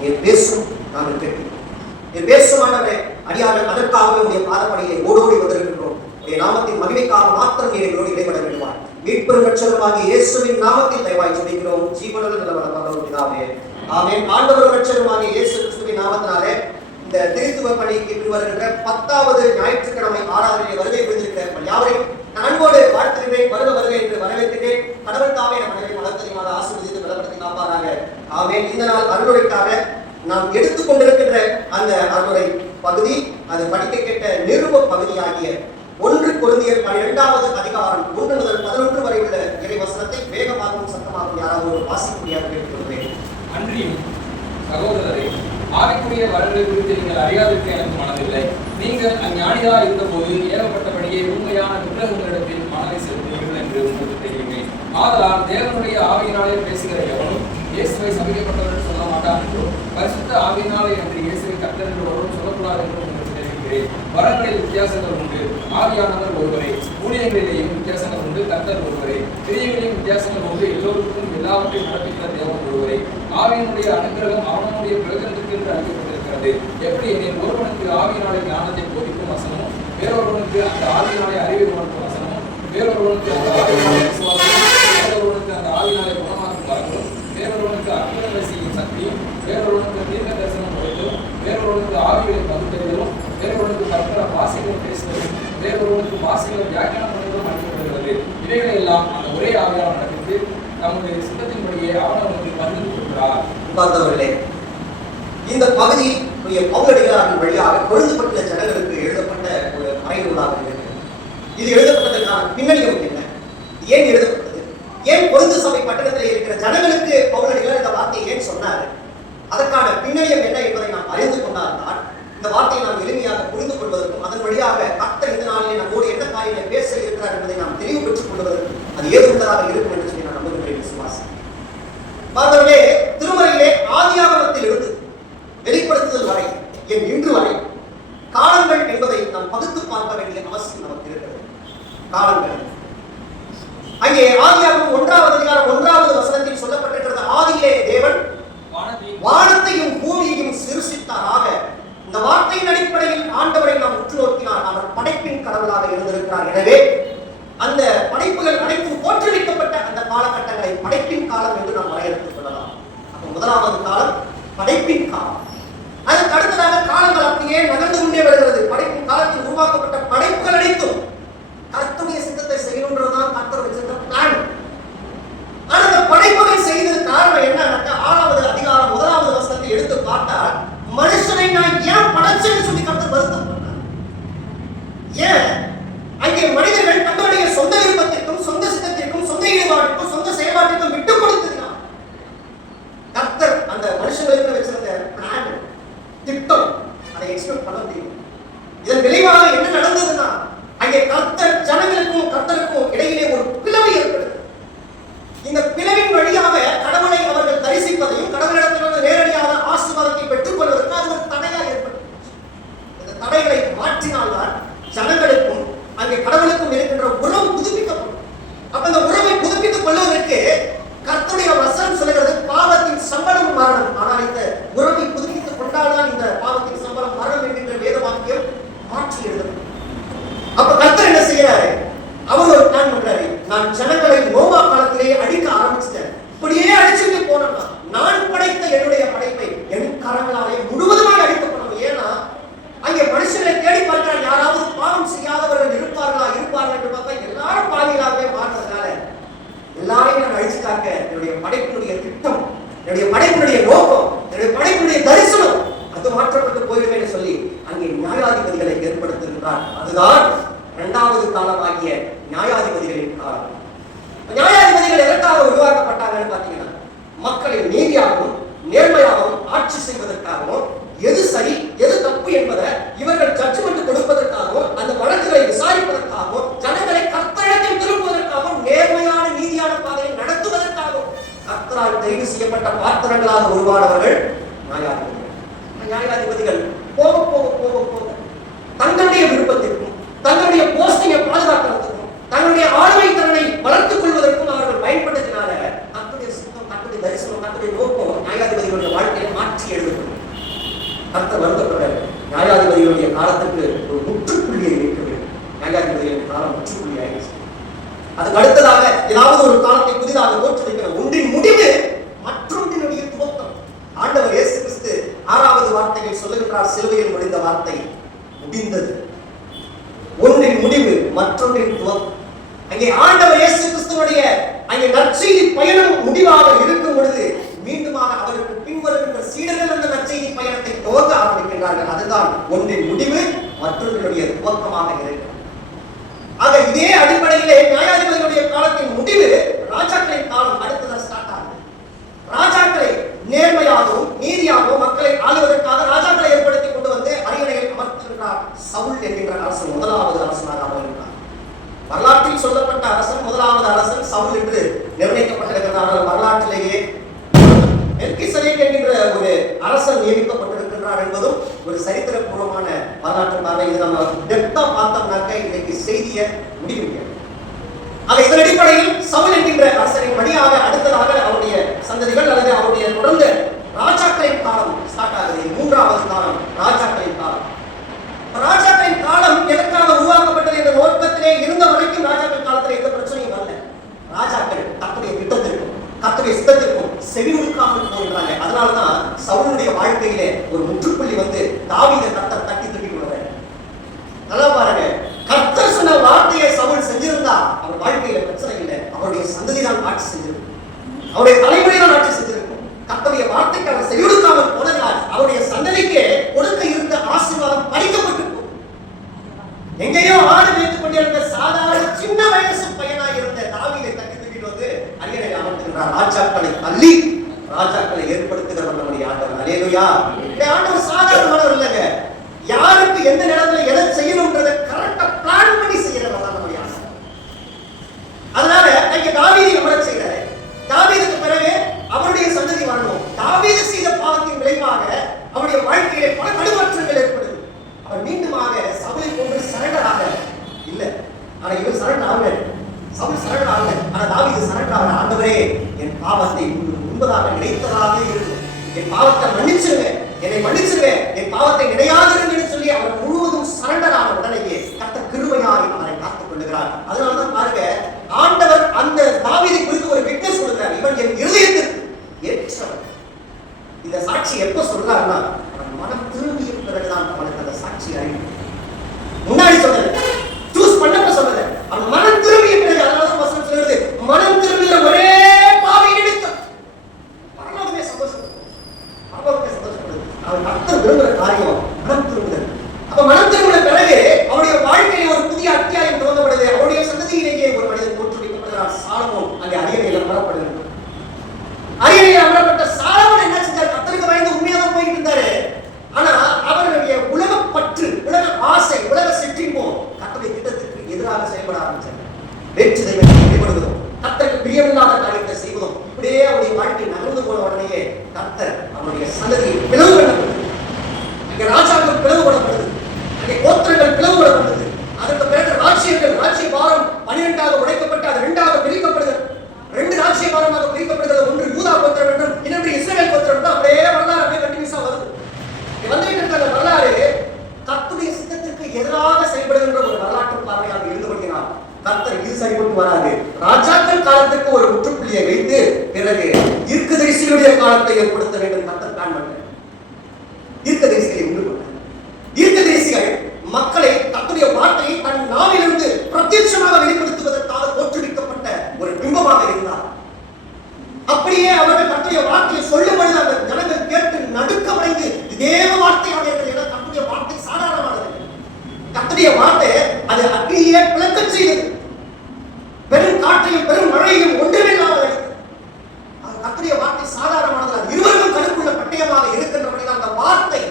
நீர் பேசும், நாங்கள் கேட்கிறோம். நீர் பேசும் ஆண்டவரே, அடியார்கள் அதற்காகவே உடைய பாதப்படியை ஓடோடி வந்திருக்கின்றோம். உடைய நாமத்தின் மகிமைக்காக மாத்திரம் நீர் எங்களோடு இடைபட வேண்டுமாய் மீட்பெரும் இரட்சகருமாகிய இயேசுவின் நாமத்தில் தயவாய் ஜெபிக்கிறோம் ஜீவனுள்ள நல்ல பரலோக பிதாவே, ஆமென். ஆண்டவரும் இரட்சகருமாகிய இயேசு கிறிஸ்துவின் நாமத்தினாலே இந்த திருத்துவ பணிக்கு வருகின்ற 10வது ஞாயிற்றுக்கிழமை ஆராதனையை வருகை புரிந்திருக்கிற யாவரையும் அன்போடு வாழ்த்துகிறேன். வருக வருக என்று வரவேற்கிறேன். கடவுள் தாமே நம் அனைவரையும் வளர்த்ததிகமாக ஆசீர்வதித்து பலப்படுத்தி காப்பாராக. ஆமென். இந்த நாள் அருளுரைக்காக நாம் எடுத்துக்கொண்டிருக்கின்ற அந்த அருளுரை பகுதி, அது படிக்க கேட்ட நிருப பகுதியாகிய 1 கொரிந்தியர் 12வது அதிகாரம் 1 முதல் 11 வரை உள்ள இறைவசனத்தை வேகமாகவும் சத்தமாகவும் யாராவது வாசிக்கும்படியாக கேட்டுக்கொள்கிறேன். அன்றியும் சகோதரரே, ஆவிக்குரிய வரங்களை குறித்து நீங்கள் அறியாதிருக்க எனக்கு மனதில்லை. நீங்கள் அஞ்ஞானிகளாக இருந்தபோது ஏகப்பட்டபடியே உண்மையான விக்கிரகங்களிடத்தில் மனதை செலுத்துவீர்கள் என்று உங்களுக்கு தெரியுமே. ஆதலால் தேவனுடைய ஆவியினாலே பேசுகிற எவனும் இயேசுவை சபிக்கப்பட்டவர்கள் சொல்ல மாட்டான் என்றும், பரிசுத்த ஆவியினாலே என்று இயேசுவை கர்த்தர் என்று ஒருவரும் சொல்லக்கூடாது என்றும் உங்களுக்கு தெரிவிக்கிறேன். வரங்களில் வித்தியாசங்கள் உண்டு, ஆவியானவர் ஒருவரே. ஊழியங்களிலேயும் வித்தியாசங்கள் உண்டு, கர்த்தர் ஒருவரே. கிரியைகளிலும் வித்தியாசங்கள் உண்டு, எல்லோருக்கும் எல்லாவற்றையும் நடத்துகிற தேவன் ஒருவரே. ஆவியினுடைய அனுக்கிரகம் அவனுடைய பிரயோஜனத்திற்கு என்று அறிவிக்கப்பட்டிருக்கிறது. எப்படி எனில், ஒருவனுக்கு ஆவியினாலே ஞானத்தை போதிக்கும் வசனமும், வேறொருவனுக்கு அந்த ஆவியினாலே அறிவை உணர்த்தும் வசனமும், வேறொருவனுக்கு அந்த ஆவியினாலே விசுவாசமும், வேறொருவனுக்கு அந்த ஆவியினாலே குணமாக்கும் வரங்களும், வேறொருவனுக்கு அற்புதங்களை செய்யும் சக்தியும், வேறொருவனுக்கு தீர்க்க தரிசனம் கொடுத்தலும், வேறொருவனுக்கு ஆவிகளை பகுத்தறிதலும், வேறொருவனுக்கு கர்த்தர பாஷைகளை பேசுவதும், வேறொருவனுக்கு பாஷைகளை வியாக்கியானம் பண்ணுவதும் அளிக்கப்படுகிறது. இவைகளை எல்லாம் அந்த ஒரே ஆவியானவர் நடப்பித்து நம்முடைய சித்தத்தின்படியே அவனவனுக்கு பகிர்ந்து கொடுக்கிறார். பார்த்தவர்களே, இந்த பகுதி பவுலடிகளாரின் வழியாக கொழுந்துபட்ட ஜனங்களுக்கு எழுதப்பட்ட ஒரு மறைநூலாக இருக்கிறது. இது எழுதப்பட்டதற்கான பின்னணியும் என்ன? ஏன் எழுதப்பட்டது? ஏன் கொழுந்து சபை பட்டணத்தில் இருக்கிற ஜனங்களுக்கு பவுலடிகளார் இந்த வார்த்தையை ஏன் சொன்னார்? அதற்கான பின்னணியம் என்ன என்பதை நாம் அறிந்து கொண்டால்தான் இந்த வார்த்தையை நாம் எளிமையாக புரிந்து கொள்வதற்கும், அதன் வழியாக கர்த்தர் இந்த நாளிலே நம்மோடு என்ன காரியங்களை பேச இருக்கிறார் என்பதை நாம் தெளிவு பெற்றுக் கொள்வதற்கும் அது ஏதுள்ளதாக இருக்கும் என்று சொல்லி நான் நம்புகிறேன். விசுவாசி பார்த்தவர்களே, திருமறையிலே ஆதியாகமத்தில் இருந்து வெளிப்படுத்துதல் வரை என் இன்று வரை காலங்கள் என்பதை நாம் பகுத்து பார்க்க வேண்டிய அவசியம் நமக்கு இருக்கிறது. காலங்கள் அங்கே ஆதியாகமம் 1வது அதிகாரம் 1வது வசனத்தில் சொல்லப்பட்டிருக்கிறது, ஆதியிலே தேவன் வானத்தையும் பூமியையும் சிருஷ்டித்தாராக. இந்த வார்த்தையின் அடிப்படையில் ஆண்டவரை நாம் உற்று நோக்கினார். அவர் படைப்பின் கடவுளாக இருந்திருக்கிறார். எனவே அந்த படைப்புகள் அனைத்தும் தோற்றுவிக்கப்பட்ட அந்த காலகட்டங்களை படைப்பின் காலம் என்று நாம் வரையறுத்துக் கொள்ளலாம். அப்ப 1வது காலம் படைப்பின் காலம். அதற்கு அடுத்ததாக காலங்கள் அப்படியே நகர்ந்து கொண்டே வருகிறது. படைப்பின் காலத்தில் உருவாக்கப்பட்ட படைப்புகள் அனைத்தும் கர்த்தருடைய சித்தத்தை செய்யணும்ன்றதுதான் கர்த்தர் வச்சிருந்த பிளான். ஆனா அந்த படைப்புகள் செய்தது காரணம் என்னன்னா, 6வது அதிகாரம் 1வது வசனத்தை எடுத்து பார்த்தால், மனுஷனை நான் ஏன் படைச்சேன்னு சொல்லி கர்த்தர் வருத்தம் பண்ணார். ஏன்? அங்கே மனிதர்கள் தங்களுடைய சொந்த விருப்பத்திற்கும், சொந்த சித்தத்திற்கும், சொந்த ஈடுபாட்டிற்கும், சொந்த செயல்பாட்டிற்கும் விட்டுக் கொடுத்ததுதான் கர்த்தர் அந்த மனுஷங்களுக்கு வச்சிருந்த பிளான், திட்டம், அதை எக்ஸ்பெக்ட் பண்ண முடியும். இதன் விளைவாக என்ன நடந்ததுன்னா, அங்கே கர்த்தர் ஜனங்களுக்கும் கர்த்தருக்கும் இடையிலே ஒரு பிளவு ஏற்படுது. இந்த பிளவின் வழியாக கடவுளை அவர்கள் தரிசிப்பதையும் கடவுளிடத்திலிருந்து நேரடியாக ஆசீர்வாதத்தை பெற்றுக் கொள்வதற்கு அது ஒரு தடையாக ஏற்பட்டது. இந்த தடைகளை மாற்றினால்தான் ஜனங்களுக்கும் அங்கே கடவுளுக்கும் இருக்கின்ற உறவு புதுப்பிக்கப்படும். அப்ப அந்த உறவை புதுப்பித்துக் கொள்வதற்கு கர்த்தருடைய வசனம் சொல்கிறது, பாவத்தின் சம்பளம் மரணம். ஆனால் இந்த உறவை புதுப்பித்துக் கொண்டால்தான் இந்த பாவத்தின் சம்பளம் மரணம் என்கின்ற வேத வாக்கியம் மாற்றி எழுதப்படும். அப்ப கர்த்தர் என்ன செய்யறாரு? அவர் ஒரு பிளான் பண்றாரு. நான் ஜனங்களை நோவா காலத்திலேயே அடிக்க ஆரம்பிச்சிட்டேன். இப்படியே அடிச்சுட்டு போனோம்னா நான் படைத்த என்னுடைய படைப்பை என் கரங்களாலே முழுவதுமாக அடிக்கப்படணும். ஏன்னா அங்கே மனுஷனை தேடி பார்க்கிறார், யாராவது பாவம் செய்யாதவர்கள் இருப்பார்களா என்று பார்த்தா எல்லாரும் பாவிகளாகவே மாறினதுனால எல்லாரையும் நான் அழிச்சு காக்க என்னுடைய படைப்பினுடைய திட்டம், என்னுடைய படைப்பினுடைய நோக்கம், என்னுடைய படைப்பினுடைய தரிசனம் அது மாற்றப்பட்டு போயிடுவேன்னு சொல்லி அங்கே நியாயாதிபதிகளை ஏற்படுத்துகின்றார். அதுதான் 2வது காலமாகிய நியாயாதிபதிகளின் காலம். நியாயாதிபதிகள் எதற்காக உருவாக்கப்பட்டாங்கன்னு பார்த்தீங்கன்னா, மக்களை நீதியாகவும் நேர்மையாகவும் ஆட்சி செய்வதற்காகவும், எது சரி எது தப்பு என்பதை இவர்கள் ஜட்ஜ்மெண்ட் கொடுப்பதற்காகவும், அந்த வழக்குகளை விசாரிப்பதற்காகவும், ஜனங்களை கர்த்தரிடத்தில் திரும்புவதற்காகவும், நேர்மையான நீதியான பாதையை நடத்துவதற்காகவும் கர்த்தரால் தெரிவு செய்யப்பட்ட பாத்திரங்களாக உருவானவர்கள் நியாயாதிபதிகள். நியாயாதிபதிகள் போக போக போக போக தங்களுடைய விருப்பத்திற்கும், தங்களுடைய போஸ்டிங்கை பாதுகாக்கிறதுக்கும், தங்களுடைய ஆளுமை திறனை வளர்த்துக் கொள்வதற்கும் அவர்கள் பயன்படுத்தினால தங்களுடைய சித்தம், தங்களுடைய தரிசனம், தங்களுடைய நோக்கம் நியாயாதிபதிகளுடைய வாழ்க்கையை மாற்றி எழுது. கர்த்தர் வருத்தப்படுறாரு. நியாயாதிபதிகளுடைய காலத்துக்கு ஒரு முற்றுப்புள்ளியை வைக்க வேண்டும். நியாயாதிபதிகளுடைய காலம் முற்றுப்புள்ளி ஆயிடுச்சு. அதுக்கு அடுத்ததாக ஏதாவது ஒரு காலத்தை புதிதாக தோற்றுவிக்கிற ஒன்றின் முடிவு மற்றொன்றினுடைய துவக்கம். ஆண்டவர் இயேசு கிறிஸ்து 6வது வார்த்தையில் சொல்லுகின்றார், சிலுவையில் முடிந்த வார்த்தை முடிந்தது. ஒன்றின் முடிவு மற்றொன்றின் துவக்கம். அங்கே ஆண்டவர் இயேசு கிறிஸ்துவுடைய அங்கே நற்செய்தி பயணம் முடிவாக இருக்கும் பொழுது மீண்டுமாக அவருக்கு பின்வருகின்ற சீடர்கள் அந்த நற்செய்தி பயணத்தை துவங்க ஆரம்பிக்கின்றார்கள். அதுதான் ஒன்றின் முடிவு மற்றொன்றினுடைய துவக்கமாக இருக்கிறது. ஆக இதே அடிப்படையிலே நியாயாதிபதிகளுடைய காலத்தின் முடிவு ராஜாக்களின் காலம் அடுத்ததாக ஸ்டார்ட் ஆகுது. ராஜாக்களை நேர்மையாகவும் நீதியாகவும் மக்களை ஆளுவதற்காக ராஜாக்களை ஏற்படுத்தி கொண்டு வந்து அரியணையில் அமர்த்துகின்றார் சவுல் என்கின்ற அரசன். 1வது அரசனாக அமர்கிறார். வரலாற்றில் சொல்லப்பட்ட அரசன் 1வது அரசன் சவுல் என்று நிர்ணயிக்கப்பட்டிருக்கிறது. ஆனால் வரலாற்றிலேயே மெல்கிசதேக் என்கின்ற ஒரு அரசன் நியமிக்கப்பட்டிருக்கின்றார் என்பதும் ஒரு சரித்திரபூர்வமான வரலாற்று பார்வை. இது நம்ம டெப்தா பார்த்தோம்னாக்க இன்னைக்கு செய்தியை முடிவு. ஆக இதன் அடிப்படையில் சவுல் என்கின்ற அரசனின் வழியாக அடுத்ததாக அவருடைய சந்ததிகள் அல்லது அவருடைய தொடர்ந்து ராஜாக்களின் காலம் ஸ்டார்ட் ஆகுது. 3வது காலம் ராஜாக்களின் காலம். ராஜாக்களின் காலம் எதற்காக உருவாக்கப்பட்டது என்ற நோக்கத்திலே இருந்த வரைக்கும் ராஜாக்கள் காலத்தில் எந்த பிரச்சனையும் வரல. ராஜாக்கள் கர்த்தருடைய திட்டத்திற்கும் கர்த்தருடைய சித்தத்திற்கும் செவிமடுக்காமல் போகிறாங்க. அதனால்தான் சவுலுடைய வாழ்க்கையிலே ஒரு முற்றுப்புள்ளி வந்து தாவீதை கர்த்தர் தட்டி தூக்கி விடுறாரு. நல்லா பாருங்க, கர்த்தர் சொன்ன வார்த்தையை சவுல் செஞ்சிருந்தா அவர் வாழ்க்கையில பிரச்சனை இல்லை. அவருடைய சந்ததி தான் ஆட்சி செஞ்சிருக்கும், அவருடைய தலைமுறை தான் ஆட்சி செஞ்சிருக்கும். கர்த்தருடைய வார்த்தைக்கு அவர் செவிமடுக்காமல் போனதால் அவருடைய சந்ததிக்கு கொடுக்க இருந்த ஆசீர்வாதம் பறிக்கப்பட்டு போகும். எங்கேயோ ஆடு மேய்த்துக் கொண்டிருந்த சாதாரண சின்ன வயசு பையனாக இருந்த தாவீதை தட்டி தூக்கிட்டு வந்து அரியணையில் அமர்த்துகிறார். ராஜாக்களை தள்ளி ராஜாக்களை ஏற்படுத்துகிறவர் நம்முடைய ஆண்டவர். அல்லேலூயா. இந்த ஆண்டவர் சாதாரணமானவர் இல்லைங்க. யாருக்கு எந்த நேரத்துல எதை செய்யணும்ன்றதை கரெக்டா பிளான் பண்ணி செய்யறவர் தான் நம்முடைய ஆண்டவர். அதனால அங்கே தாவீதை அமரச் செய்கிறார். தாவீதுக்கு பிறகு அவருடைய சந்ததி வரணும். தாவீது செய்த பாவத்தின் விளைவாக அவருடைய வாழ்க்கையிலே பல கடுமாற்றங்கள் ஏற்படுது. அவர் மீண்டுமாக சவுலை போன்று சரண்டர் ஆக இல்ல. ஆனா இவர் சரண்டர் ஆகல. சவுல் சரண்டர் ஆகல. ஆனா தாவீது சரண்டர் ஆகல. ஆண்டவரே, என் பாவத்தை உண்பதாக நினைத்ததாக இருக்கு, என் பாவத்தை மன்னிச்சிருங்க, என்னை மன்னிச்சிருங்க, என் பாவத்தை நினையாதிருங்கன்னு சொல்லி அவர் முழுவதும் சரண்டர் ஆன உடனேயே கர்த்தர் கிருபையாய் அவரை காத்துக் கொள்ளுகிறார். அதனாலதான் பாருங்க, ஆண்டவர் அந்த தாவீதை குறித்து ஒரு விட்னஸ் கொடுக்கிறார். இவன் என் இருதயத்திற்கு ஏற்றவன். இந்த சாட்சி எப்ப சொல்றாருன்னா அவன் மனம் திரும்பிய பிறகுதான் அவனுக்கு அந்த சாட்சி அறிவு. முன்னாடி சொன்னது சூஸ் பண்ணப்ப சொன்னது அவன் மனம் திரும்பிய பிறகு. அதனாலதான் வசனம் சொல்றது, மனம் திரும்பிய ஒரே பாவி நிமித்தம் பரலோகமே சந்தோஷப்படுது. பரலோகமே சந்தோஷப்படுது. அவன் கர்த்தர் விரும்புகிற காரியம் மனம் திரும்புதல். அப்ப மனம் திரும்பின பிறகு அவருடைய வாழ்க்கையில ஒரு புதிய அத்தியாயம் துவங்கப்படுது. அவருடைய சந்ததியிலேயே ஒரு மனிதன் தோற்றுவிக்கப்படுகிறார். சாலமோன் அங்கே அரியணையில் அமரப்படுகிறார். அரியணையில் அமரப்பட்ட சாலமோன் என்ன செஞ்சார்? கர்த்தருக்கு பயந்து உண்மையாக போயிட்டு இருந்தாரு. ஆனா அவருடைய உலக பற்று, உலக ஆசை, உலக சிற்றின்பம் கர்த்தருடைய திட்டத்திற்கு எதிராக செயல்பட ஆரம்பிச்சார். வேற்று தெய்வத்தை வழிபடுவதும் கர்த்தருக்கு பிரியமில்லாத காரியத்தை செய்வதும் இப்படியே அவருடைய வாழ்க்கை நகர்ந்து போன உடனேயே கர்த்தர் அவருடைய சந்ததியை பிளவுபடுத்தப்படுது. அங்கே ராஜாக்கள் பிளவுபடப்படுது, அங்கே கோத்திரங்கள் பிளவுபடப்படுது. அதற்கு பிறகு ராஜ்யங்கள், ராஜ்ய பாரம் 12ஆக உடைக்கப்பட்டு அது 2ஆக பிரிக்கப்படுகிறது. 2 ராஜ்ய பாரமாக பிரிக்கப்படுகிறது. ஒன்று யூதா கோத்திரம் என்றும் இன்னொன்று இஸ்ரவேல் கோத்திரம் என்றும் அப்படியே வரலாறு அப்படியே கண்டினியூஸா வருது. வந்துட்டு இருக்கிற வரலாறு கர்த்தருடைய சித்தத்திற்கு எதிராக செயல்படுகின்ற ஒரு வரலாற்று பார்வையாக இருந்தபடியால் கர்த்தர் இது சரிபட்டு வராது. ராஜாக்கள் காலத்துக்கு ஒரு முற்றுப்புள்ளியை வைத்து பிறகு தீர்க்கதரிசிகளுடைய காலத்தை ஏற்படுத்த வேண்டும். கர்த்தர் பிளான் பண்றார். தீர்க்கதரிசிகளை உண்டு பண்ணார். தீர்க்கதரிசிகள் மக்களை கர்த்தருடைய வார்த்தையை தன் நாவிலிருந்து பிரத்யட்சமாக வெளிப்படுத்துவதற்காக தோற்றுவிக்கப்பட்ட ஒரு பிம்பமாக இருந்தார். அப்படியே அவர்கள் கர்த்தருடைய வார்த்தையை சொல்லும் பொழுது அந்த ஜனங்கள் கேட்டு நடுக்கமடைந்து தேவ வார்த்தையாக இருக்கிறது. கர்த்தருடைய வார்த்தை சாதாரணமானது. கர்த்தருடைய வார்த்தை அது அக்னியை பிளக்கச் செய்தது. பெரும் காற்றையும் பெரும் மழையையும் ஒன்றுமில்லாமல் கர்த்தருடைய வார்த்தை சாதாரணமானது. அது இருவரும் கருப்புள்ள பட்டயமாக இருக்கின்றபடியால் அந்த வார்த்தை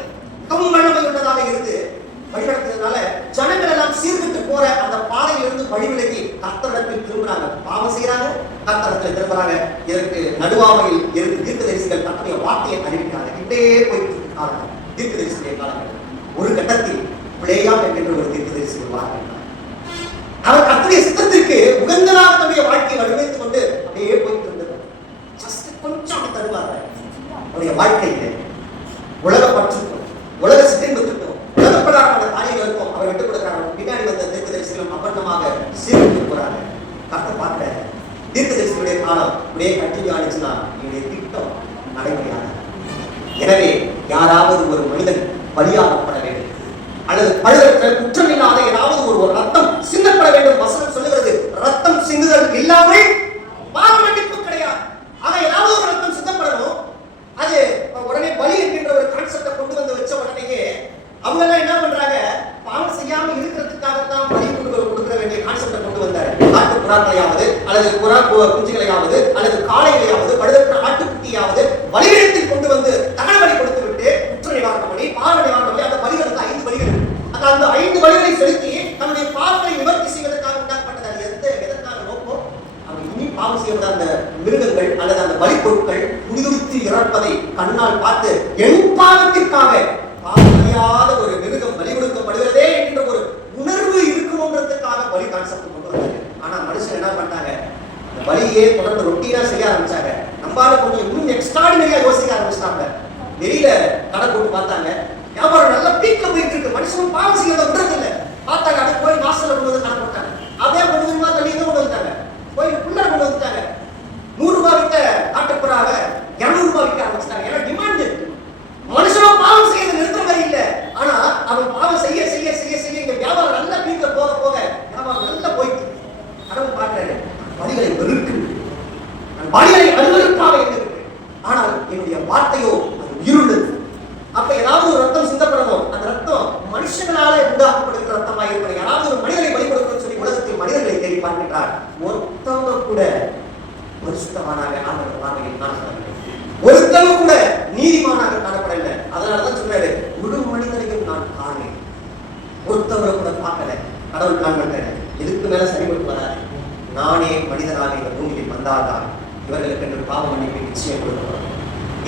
மிகவும் வல்லமை உள்ளதாக இருந்து வழிநடத்துறதுனால ஜனங்கள் எல்லாம் சீர்கிட்டு போற அந்த பாதையிலிருந்து வழிவிலகி கர்த்தரிடத்தில் திரும்புறாங்க. பாவம் செய்யறாங்க, கர்த்தரிடத்தில் திரும்புறாங்க. இதற்கு நடுவாமையில் இருந்து தீர்க்கதரிசிகள் கர்த்தருடைய வார்த்தையை அறிவிக்கிறாங்க. இப்படியே போயிட்டு இருக்காங்க தீர்க்கதரிசியுடைய காலங்கள். ஒரு கட்டத்தில் பிளேயாம் என்கின்ற ஒரு தீர்க்கதரிசி உருவாகிறார். அவர் கர்த்தருடைய சித்தத்திற்கு உகந்ததாக தன்னுடைய வாழ்க்கையை வடிவமைத்துக் கொண்டு அப்படியே போயிட்டு இருந்தது. ஜஸ்ட் கொஞ்சம் தருவாங்க அவருடைய வாழ்க்கையில உலக பற்று அப்படியே கண்டினியூ ஆனிச்சுன்னா என்னுடைய திட்டம் நடைமுறையாக. எனவே யாராவது ஒரு மனிதன் பலியாகப்பட வேண்டும் அல்லது பழுதற்ற குற்றம் இல்லாத ஏதாவது ஒரு ரத்தம் சிந்தப்பட வேண்டும். வசனம் சொல்லுகிறது ரத்தம் சிந்துதல் இல்லாமல் பாவ மன்னிப்பு கிடையாது. ஆக ஏதாவது ஒரு ரத்தம் சிந்தப்படணும். அது உடனே பலி என்கின்ற ஒரு கான்செப்டை கொண்டு வந்து வச்ச உடனேயே அவங்க எல்லாம் என்ன பண்றாங்க, பாவம் செய்யாம இருக்கிறதுக்காகத்தான் பலி கொடுக்க வேண்டிய கான்செப்டை கொண்டு வந்தாரு. காட்டு புறாக்களையாவது அல்லது புறா குஞ்சுகளையாவது அல்லது காளைகளையாவது பழுதற்ற ஆட்டுக்குட்டியாவது பலியிடத்தில் கொண்டு வந்து தகன பலி கொடுத்து விட்டு குற்ற நிவாரணம் பண்ணி பாவ நிவாரணம் பண்ணி அந்த பலிகளுக்கு 5 பலிகள் அந்த 5 பலிகளை செலுத்தி தன்னுடைய பாவங்களை நிவர்த்தி செய்வதற்காக உண்டாக்கப்பட்டது. எதற்கான நோக்கம்? அவன் இனி பாவம் செய்வத அந்த மிருகங்கள் அல்லது அந்த பலி பொருட்கள் குடிதுடித்து இறப்பதை கண்ணால் பார்த்து என் பாவத்திற்காக பாவமறியாத ஒரு மிருகம் பலி கொடுக்கப்படுகிறதே என்கின்ற ஒரு உணர்வு இருக்கணும்ன்றதுக்காக பலி கான்செப்ட் கொண்டு வந்தாங்க. ஆனா மனுஷன் என்ன பண்ணாங்க, அந்த பலியே தொடர்ந்து ரொட்டீனா செய்ய ஆரம்பிச்சாங்க. நம்மளால கொஞ்சம் இன்னும் எக்ஸ்ட்ராடினரியா யோசிக்க ஆரம்பிச்சிட்டாங்க. வெளியில கடை போட்டு பார்த்தாங்க, வியாபாரம் நல்ல பீக்ல போயிட்டு இருக்கு. மனுஷனும் பாவம் செய்யறத விடுறது இல்லை. பார்த்தாங்க, அதுக்கு போய் மாசத்துல கொண்டு வந்து கடை போட்டாங்க. அதே கொஞ்சம் கொஞ்சமா தள்ளி கொண்டு வந்துட்டாங்க. போய் புள்ளர் கொண்டு வந்துட்டாங்க. 100 ரூபாய் விட்ட காட்டுப்புறாக 200 ரூபாய் விற்க ஆரம்பிச்சிட்டாங்க. ஏன்னா டிமாண்ட். மனுஷனும் பாவம் செய்யறது நிறுத்த மாதிரி இல்லை. ஆனா அவன் பாவம் செய்ய செய்ய செய்ய செய்ய இங்க வியாபாரம் நல்ல பீக்ல போக போக வியாபாரம் நல்லா போயிட்டு கடவுள் பார்க்கிறாரு, பலிகளை வெறுக்கு, நான் பலிகளை அருவருப்பாக எண்ணுகிறேன். ஆனால் என்னுடைய வார்த்தையோ அது உயிருள்ளது. அப்ப ஏதாவது ஒரு ரத்தம் சிந்தப்படணும். அந்த ரத்தம் மனுஷங்களால உண்டாக்கப்படுகிற ரத்தமாக இருக்கிற யாராவது ஒரு மனிதனை பலி கொடுக்கணும்னு சொல்லி உலகத்தில் மனிதர்களை தேடி பார்க்கின்றார். ஒருத்தவங்க கூட பரிசுத்தமானாக ஆண்டவர் பார்வையில் காணப்படவில்லை. ஒருத்தவங்க கூட நீதிமானாக காணப்படவில்லை. அதனாலதான் சொல்றாரு, முழு மனிதனையும் நான் காணேன். ஒருத்தவரை கூட பார்க்கல, கடவுள் காண்பட்டேன். இதுக்கு மேல சரிபட்டு வராது. நானே மனிதனாக இந்த பூமியில் வந்தால்தான் இவர்களுக்கு என்று பாவ மன்னிப்பை நிச்சயம் கொடுக்கப்படும்.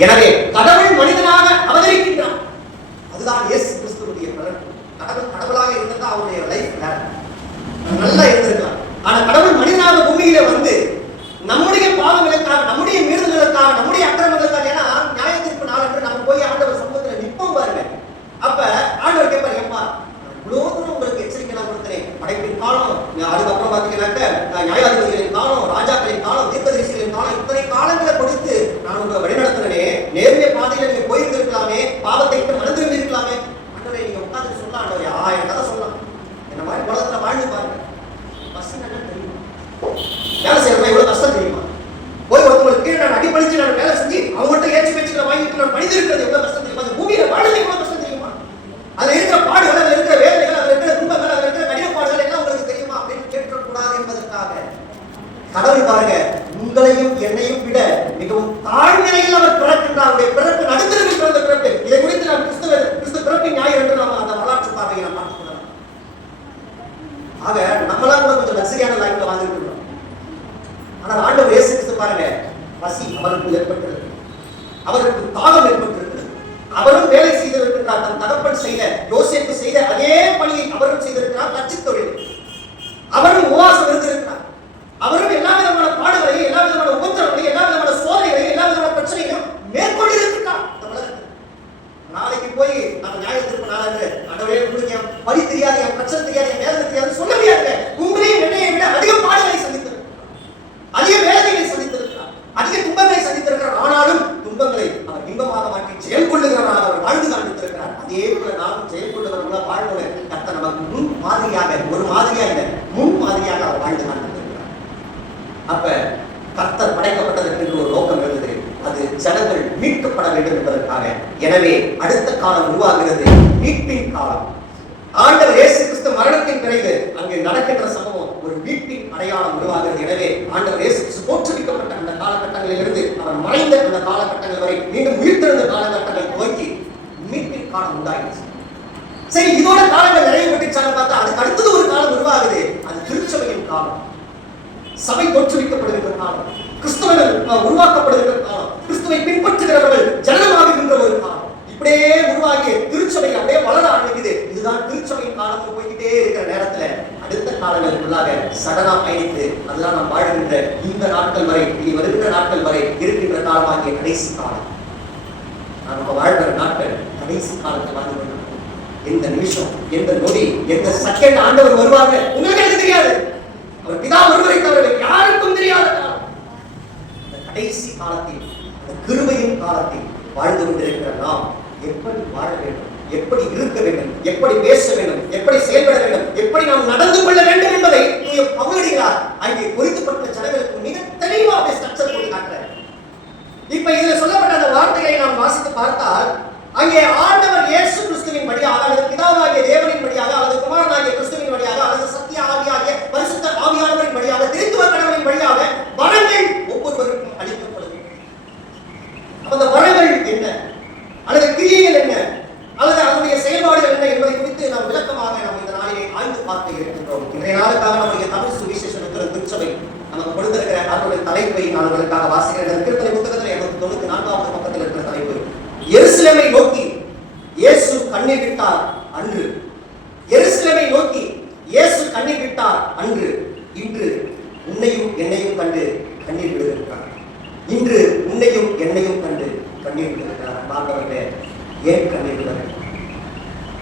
எனவே கடவுள் மனிதனாக அவதரிக்கின்றான். அதுதான் இயேசு கிறிஸ்துவுடைய பிறப்பு. கடவுள் கடவுளாக இருந்ததா அவருடைய லைஃப் நல்லா இருந்திருக்கலாம். ஆனா கடவுள் மனிதனாக பூமியில வந்து நம்முடைய பாவங்களுக்காக, நம்முடைய மீறுதல்களுக்காக, நம்முடைய அக்கிரமங்களுக்காக, ஏன்னா நியாய தீர்ப்பு நாள் என்று நம்ம போய் ஆண்டவர் சமூகத்துல நிற்போம் பாருங்க. அப்ப ஆண்டவர் கேட்பாரு, எப்பா இவ்வளவு தூரம் உங்களுக்கு எச்சரிக்கை நான் கொடுத்தேன். படைப்பின் காலம், அதுக்கப்புறம் பாத்தீங்கன்னாக்க நியாயாதிபதிகளின் காலம், ராஜாக்களின் காலம், தீர்க்கதரிசிகளின் காலம், இத்தனை காலங்களை கொடுத்து நான் உங்களை வழிநடத்துறேனே, நேர்மைய பாதையில நீங்க போயிருந்திருக்கலாமே, பாவத்தை விட்டு மனம் திரும்பி இருக்கலாமே. ஆண்டவரே நீங்க உட்கார்ந்து சொல்லலாம், ஆண்டவரே 1000 கதை சொல்லலாம். என்ன மாதிரி உலகத்துல வாழ்ந்து பாருங்க. பசங்க என்ன தெரியுமா, வேலை செய்யறதா எவ்வளவு கஷ்டம் தெரியுமா? போய் ஒருத்தவங்களுக்கு கீழே நான் அடிப்படிச்சு நான் வேலை செஞ்சு அவங்கள்ட்ட ஏற்றி வச்சுக்கிற வாங்கிட்டு நான் மனித இருக்கிறது எவ்வளவு கஷ்டம் தெரியுமா? அந்த பூமியில வாழ்றது எவ்வளவு கஷ்டம் தெரியுமா? அதுல இருக்கிற பாடுகள், அதுல இருக்கிற வேலைகள், அதுல இருக்கிற துன்பங்கள், அதுல இருக்கிற கடினப்பாடுகள் எல்லாம் உங்களுக்கு தெரியுமா அப்படின்னு கேட்கக்கூடாது என்பதற்காக கடவுள் பாருங்க, உங்களையும் என்னையும் விட மிகவும் தாழ்நிலையில் அவர் பிறக்கின்றார். அவருடைய பிறப்பு நடுத்தரவில் பிறந்த பிறப்பு. இதை குறித்து நாம் கிறிஸ்து பிறப்பின் ஞாயிறு என்று நாம் அந்த வரலாற்று பார்வையை நாம் பார்த்துக் கொள்ளலாம். ஆக நம்மளாம் கூட கொஞ்சம் லக்ஸரியான லைஃப்ல வாழ்ந்துட்டு. ஆனால் ஆண்டவர் இயேசு கிறிஸ்து பாருங்க, பசி அவருக்கு ஏற்பட்டிருக்கிறது, அவருக்கு தாகம் ஏற்பட்டிருக்கிறது. அவரும் வேலை செய்திருக்கிறார். தன் தகப்பன் செய்த, யோசேப்பு செய்த அதே பணியை அவரும் செய்திருக்கிறார். கட்சித் தொழில் அவரும் உபவாசம் இருந்திருக்கிறார். அவரும் எல்லா விதமான பாடுகளையும், எல்லா விதமான உபத்திரங்களையும், எல்லா விதமான சோதனைகளையும், எல்லா விதமான பிரச்சனைகளையும் மேற்கொண்டு இருக்கிறார். நாளைக்கு போய் நம்ம நியாய தீர்ப்பு நாளன்று ஆண்டவரே உங்களுக்கு என் பலி தெரியாது, என் பிரச்சனை தெரியாது, என் வேதனை தெரியாது சொல்ல முடியாது. உங்களையும் என்னையை விட அதிக பாடுகளை சந்தித்திருக்கிறார், அதிக வேதனைகளை சந்தித்திருக்கிறார், அதிக துன்பங்களை சந்தித்திருக்கிறார். ஆனாலும் துன்பங்களை அவர் இன்பமாக மாற்றி செயல்கொள்ளுகிறவராக அவர் வாழ்ந்து காண்பித்திருக்கிறார். அதே போல நாமும் செயல்கொள்ளுகிறவர்களாக வாழ்வோம். கர்த்தர் நமக்கு முன் மாதிரியாக, ஒரு மாதிரியாக இல்லை, முன் மாதிரியாக அவர் வாழ்ந்து காண்பித்திருக்கிறார். அப்ப கர்த்தர் படைக்கப்பட்டதற்கு ஒரு நோக்கம் இருந்தது. அது ஜனங்கள் மீட்கப்பட வேண்டும் என்பதற்காக. எனவே அடுத்த காலம் உருவாகிறது, மீட்பின் காலம். ஆண்டவர் இயேசு கிறிஸ்து மரணத்தின் பிறகு அங்கு நடக்கின்ற சம்பவம் ஒரு மீட்பின் அடையாளம் உருவாகிறது. எனவே ஆண்டவர் இயேசு கிறிஸ்து தோற்றுவிக்கப்பட்ட அந்த காலகட்டங்களில் இருந்து அவர் மறைந்த அந்த காலகட்டங்கள் வரை மீண்டும் உயிர்த்தெழுந்த காலகட்டங்கள் துவங்கி மீட்பின் காலம் உண்டாயிடுச்சு. சரி, இதோட காலங்கள் நிறைவு பெற்றுச்சாலும் பார்த்தா அதுக்கு அடுத்தது ஒரு காலம் உருவாகுது. அது திருச்சபையின் காலம். சபை தோற்றுவிக்கப்படுகின்ற காலம், கிறிஸ்தவர்கள் உருவாக்கப்படுகின்ற காலம், கிறிஸ்துவை பின்பற்றுகிறவர்கள் ஜனனமாகுகின்ற ஒரு காலம். இப்படியே உருவாகி திருச்சபை அப்படியே வளர ஆரம்பிக்குது. இதுதான் திருச்சபையின் காலத்தில் போய்கிட்டே இருக்கிற நேரத்துல அடுத்த காலங்களுக்குள்ளாக சடனா பயணித்து அதுதான் நாம் வாழ்கின்ற இந்த நாட்கள் வரை, இனி வருகின்ற நாட்கள் வரை இருக்கின்ற காலமாகிய கடைசி காலம். நம்ம வாழ்கிற நாட்கள் கடைசி காலத்தை வாழ்ந்து கொண்டிருக்கிறோம். எந்த நிமிஷம், எந்த நொடி, எந்த செகண்ட் ஆண்டவர் வருவாங்க உங்களுக்கு எனக்கு தெரியாது. அவர் பிதா ஒருவரை தவிர யாருக்கும் தெரியாத காலம். கடைசி காலத்தில், அந்த கிருபையின் காலத்தில் வாழ்ந்து கொண்டிருக்கிற நாம் எப்படி வாழ வேண்டும், எப்படி இருக்க வேண்டும், எப்படி பேச வேண்டும், எப்படி செயல்பட வேண்டும், எப்படி நாம் நடந்து கொள்ள வேண்டும் என்பதை பவுலடிகளார் அங்கே குறித்துப்பட்ட ஜனங்களுக்கு மிக தெளிவாக ஸ்ட்ரக்சர் போட்டு காட்டுறார். இப்ப இதுல சொல்லப்பட்ட அந்த வார்த்தைகளை நாம் வாசித்து பார்த்தால், அங்கே ஆண்டவர் இயேசு கிறிஸ்துவின் வழியாக, அல்லது பிதாவாகிய தேவனின் வழியாக, அல்லது குமாரனாகிய கிறிஸ்துவின் வழியாக, அல்லது சத்திய ஆவியாகிய பரிசுத்த ஆவியானவரின் வழியாக, திருத்துவ கடவுளின் வழியாக வரங்கள் ஒவ்வொருவருக்கும் அளிக்கப்படும். அந்த வரங்கள் என்ன, அல்லது கிரியைகள் என்ன, அல்லது அதனுடைய செயல்பாடுகள் என்ன என்பதை குறித்து நாம் விளக்கமாக நாம் இந்த நாளிலே ஆய்ந்து பார்க்க இருக்கின்றோம். இன்றைய நாளுக்காக நம்முடைய தமிழ் சுவிசேஷம் திருச்சபை நமக்கு கொடுத்திருக்கிற அவருடைய தலைப்பை நான் உங்களுக்காக வாசிக்கிறேன். கீர்த்தனை புத்தகத்தில் 294வது பக்கத்தில் இருக்கிற தலைப்பு, எருசலேமை நோக்கி இயேசு கண்ணீர் விட்டார் அன்று. எருசலேமை நோக்கி இயேசு கண்ணீர் விட்டார் அன்று, இன்று உன்னையும் என்னையும் கண்டு கண்ணீர் விடுகிறார். இன்று உன்னையும் என்னையும் கண்டு கண்ணீர் விடுகிறார். பார்த்தவர்களே, ஏன் கண்ணீர் விட வேண்டும்?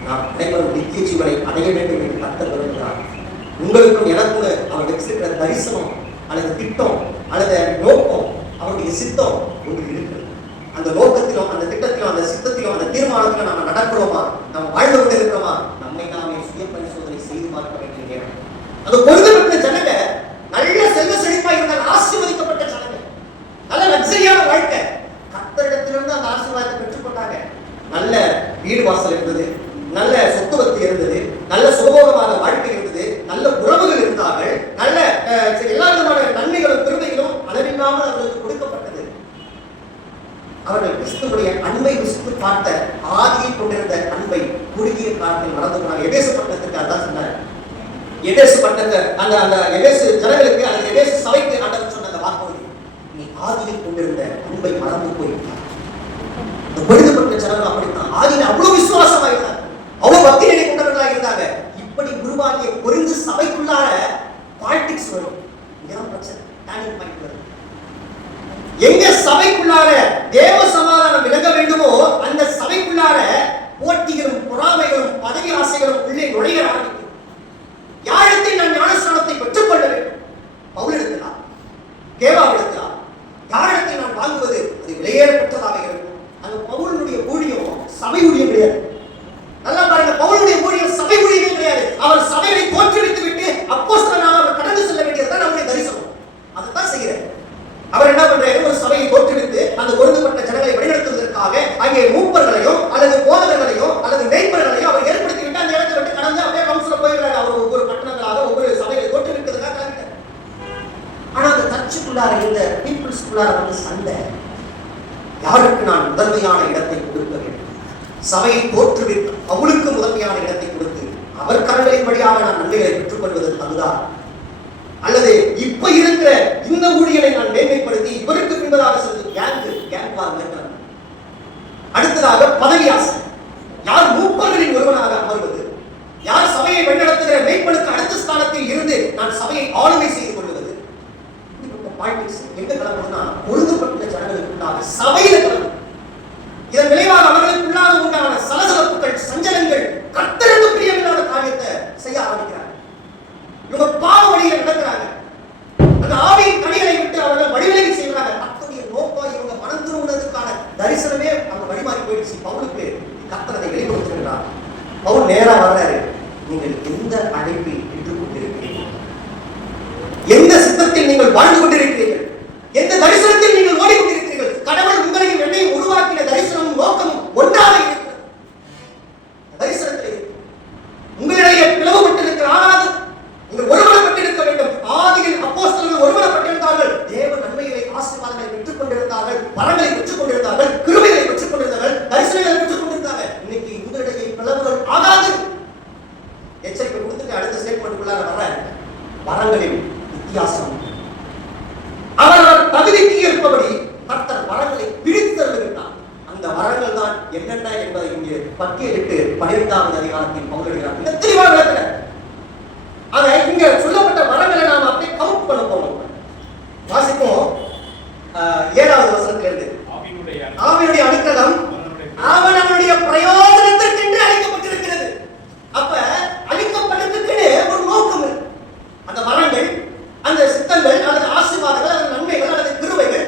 நாம் அனைவரும் நித்திய ஜீவனை அடைய வேண்டும் என்று கர்த்தர் விரும்புகிறார். உங்களுக்கும் எனக்கும் அவர் வச்சிருக்கிற தரிசனம் அல்லது திட்டம் அல்லது நோக்கம், அவருடைய சித்தம் ஒன்று இருக்கிறது. அந்த நோக்கத்திலும் அந்த திட்டத்திலும் அந்த சித்தத்திலும் அந்த தீர்மானத்திலும் நாம் நடக்கிறோமா, நாம் வாழ்ந்து கொண்டிருக்கிறோமா, நம்மை நாமே சுய பரிசோதனை செய்து பார்க்க வேண்டிய நேரம். அது பொருத்தப்பட்ட ஜனங்க நல்ல செல்வ செழிப்பா இருந்தால் ஆசீர்வதிக்கப்பட்ட ஜனங்க, நல்ல லக்ஸரியான வாழ்க்கை, கர்த்தரிடத்திலிருந்து அந்த ஆசீர்வாதத்தை பெற்றுக்கொண்டாங்க. நல்ல வீடு வாசல் இருந்தது, நல்ல சொத்துவத்து இருந்தது, நல்ல சுகபோகமான வாழ்க்கை இருந்தது, நல்ல உறவுகள் இருந்தார்கள், நல்ல எல்லா விதமான நன்மைகளும் பெருமைகளும் அளவில்லாமல் அவர்களுக்கு கொடுக்கப்பட்டது. அவர்கள் கிறிஸ்துவுடைய அன்பை ருசித்து பார்த்த ஆதியை கொண்டிருந்த அன்பை குறுகிய காலத்தில் மறந்து போனார். எபேசு பட்டணத்துக்கு அதான் சொன்னார். எபேசு பட்டணத்தை அந்த அந்த எபேசு ஜனங்களுக்கு அல்லது எபேசு சபைக்கு ஆண்டவர் சொன்ன அந்த வாக்குறுதி, நீ ஆதியில் கொண்டிருந்த அன்பை மறந்து போயிருக்கார். இந்த பொழுதுபட்ட ஜனங்கள் அப்படித்தான் ஆதியில் அவ்வளவு விசுவாசமா இருந்தாங்க, அவ்வளவு பக்தி நிலை கொண்டவர்களாக இருந்தாங்க. இப்படி உருவாக்கிய பொருந்து சபைக்குள்ளார பாலிடிக்ஸ் வரும். இங்கதான் பிரச்சனை, டேர்னிங் பாயிண்ட் வரும். எங்க சபைக்குள்ளார தேவ சமாதானம் விலக வேண்டுமோ அந்த சபைக்குள்ளார போட்டிகளும் பொறாமைகளும் பதவி ஆசைகளும் உள்ளே நுழைய ஆரம்பிக்கும். யாரிடத்தில் நான் ஞானஸ்நானத்தை பெற்றுக்கொள்ள வேண்டும்? பவுலிடத்திலா, கேவாவிடத்திலா? யாரிடத்தில் நான் வாங்குவது? அது விலையேறப்பட்டதாக இருக்கும். அந்த பவுலினுடைய ஊழியம் சபை ஊழியம் கிடையாது. நல்லா பாருங்க, பவுலுடைய ஊழியம் சபை ஊழியமே கிடையாது. அவர் சபையை தோற்றுவித்து விட்டு அப்போஸ்தலனாக அவர் கடந்து செல்ல வேண்டியதுதான் அவருடைய தரிசனம். அதைத்தான் செய்கிறார். அவர் என்ன பண்றாரு? ஒரு சபையை தோற்றுவித்து அந்த ஒருங்குபட்ட ஜனங்களை வழிநடத்துவதற்காக அங்கே மூப்பர்களையும் அல்லது போதகர்களையும் அல்லது மேய்ப்பர்களையும் அவர் ஏற்படுத்தி விட்டு அந்த இடத்தை விட்டு கடந்து அப்படியே கவுன்சில போயிடுறாரு. அவர் ஒவ்வொரு பட்டணங்களாக ஒவ்வொரு சபையை தோற்றுவிக்கிறதுக்காக கிளம்பிட்டார். ஆனா அந்த சர்ச்சுக்குள்ளார இந்த பீப்புள்ஸ்குள்ளார வந்து சண்டை, யாருக்கு நான் முதன்மையான இடத்தை கொடுக்க வேண்டும்? சபையை தோற்றுவித்து அவளுக்கு முதன்மையான இடத்தை கொடுத்து அவர் கரங்களின் வழியாக நான் நன்மைகளை பெற்றுக்கொள்வது தகுதான், அல்லது இப்ப இருக்கிற இந்த ஊழியரை நான் மேன்மைப்படுத்தி இவருக்கு பின்பதாக செல்வது கேங் வார் மெத்தட். அடுத்ததாக பதவி ஆசை, யார் மூப்பர்களின் ஒருவனாக அமர்வது, யார் சபையை வழிநடத்துகிற மேய்ப்பனுக்கு அடுத்த ஸ்தானத்தில் இருந்து நான் சபையை ஆளுமை செய்து கொள்வது. இப்படிப்பட்ட பாலிடிக்ஸ் எங்க கிளம்புதுன்னா ஒழுங்குபட்ட ஜனங்களுக்குள்ளாக சபையில கிளம்புது. இதன் விளைவாக அவர்களுக்குள்ளாக உண்டான சலசலப்புகள், சஞ்சலங்கள், கர்த்தருக்கு பிரியமில்லாத காரியத்தை செய்ய ஆரம்பிக்கிறார்கள். இவங்க பாவ வழியில் நடக்கிறாங்க. அந்த ஆவியின் கனிகளை விட்டு அவர்கள் வழிவிலகி செய்கிறாங்க. கர்த்தருடைய நோக்கம் இவங்க மனம் திரும்புவதற்கான தரிசனமே அவங்க வழிமாறி போயிடுச்சு. பவுலுக்கு கர்த்தரை வெளிப்படுத்துகிறார். பவுல் நேரா வர்றாரு. நீங்கள் எந்த அழைப்பில் நின்று கொண்டிருக்கிறீர்கள்? எந்த சித்தத்தில் நீங்கள் வாழ்ந்து கொண்டிருக்கிறீர்கள்? எந்த தரிசனத்தில் நீங்கள் ஓடிக்கொண்டிருக்கிறீர்கள்? கடவுள் உங்களையும் என்னையும் உருவாக்கின தரிசனமும் நோக்கமும் ஒன்றாக இருக்கிறது. தரிசனத்தில் உங்களிடையே பிளவுபட்டிருக்கிற ஆனாது நீங்கள் ஒருமனப்பட்டிருக்க வேண்டும். ஆதியில் அப்போஸ்தலர்கள் ஒருமனப்பட்டிருந்தார்கள். தேவ நன்மைகளை ஆசீர்வாதங்களை பெற்றுக் கொண்டிருந்தார்கள், வரங்களை பெற்றுக் கொண்டிருந்தார்கள், கிருபைகளை பெற்றுக் கொண்டிருந்தார்கள், தரிசனங்களை பெற்றுக் கொண்டிருந்தார்கள். இன்னைக்கு உங்களிடையே பிளவுகள் ஆகாது. எச்சரிக்கை கொடுத்துட்டு அடுத்த ஸ்டேட்மெண்ட்டுக்குள்ளார வர வரங்களில் வித்தியாசம். அவர் தகுதிக்கு ஏற்பபடி கர்த்தர் வரங்களை பிரித்தருளுகிறார். அந்த வரங்கள் தான் என்னென்ன என்பதை இங்கே பட்டியலிட்டு 12வது அதிகாரத்தில் பவுலடிகளார் மிக தெளிவாக விளக்குகிறார். ஆக இங்க சொல்லப்பட்ட வரங்களை நாம் அப்படியே கவுண்ட் பண்ண போறோம். வாசிப்போம் 7வது வசனத்திலிருந்து. ஆவியினுடைய அனுக்கிரகம் அவன் அவனுடைய பிரயோஜனத்திற்கு அளிக்கப்பட்டிருக்கிறது. அப்ப அளிக்கப்பட்டதுக்கு ஒரு நோக்கம் இருக்கு. அந்த வரங்கள், அந்த சித்தங்கள் அல்லது ஆசீர்வாதங்கள் அல்லது நன்மைகள் அல்லது கிருபைகள்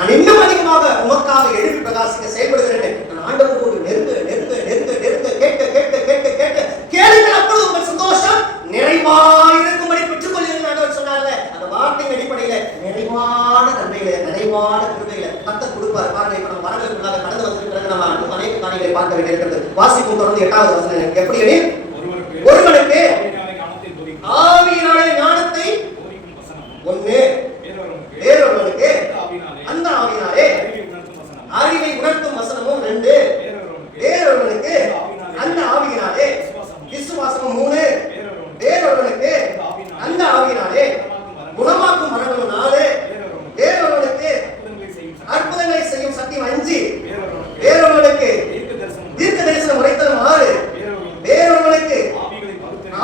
நான் இன்னும் அதிகமாக உமக்காக எழுப்பி பிரகாசிக்க செயல்படுகிறேன். நான் ஆண்டவரோடு நெருங்க நெருங்க நெருங்க நெருங்க கேட்க கேட்க கேட்க கேட்க கேளுங்கள், அப்பொழுது உங்கள் சந்தோஷம் நிறைவாயிருக்கும்படி பெற்றுக் கொள்ளுங்கள் ஆண்டவர் சொன்னார்ல. அந்த வார்த்தையின் அடிப்படையில நிறைவான நன்மைகளை, நிறைவான கிருபைகளை கர்த்தர் கொடுப்பார். பாருங்க, இப்ப நம்ம வரங்களுக்குள்ளாக கடந்து வந்திருக்கிறது. நம்ம இன்னும் அநேக காரியங்களை பார்க்க வேண்டியிருக்கிறது. வாசிக்கும் தொடர்ந்து 8வது வசனம். எப்படி எனில் ஒருவனுக்கு ஆவியினாலே ஞானத்தை ஒன்று, வேறொருவனுக்கு அந்த ஆவியினாலே அறிவை உணர்த்தும் வசனமும் 2, வேறொருவனுக்கு அந்த ஆவியினாலே விசுவாசமும் 3, வேறொருவனுக்கு அந்த ஆவியினாலே குணமாக்கும் வரங்களும் 4, வேறொருவனுக்கு அற்புதங்களை செய்யும் சக்தியும் 5, வேறொருவனுக்கு தீர்க்க தரிசனம் உரைத்தலும் 6, வேறொருவனுக்கு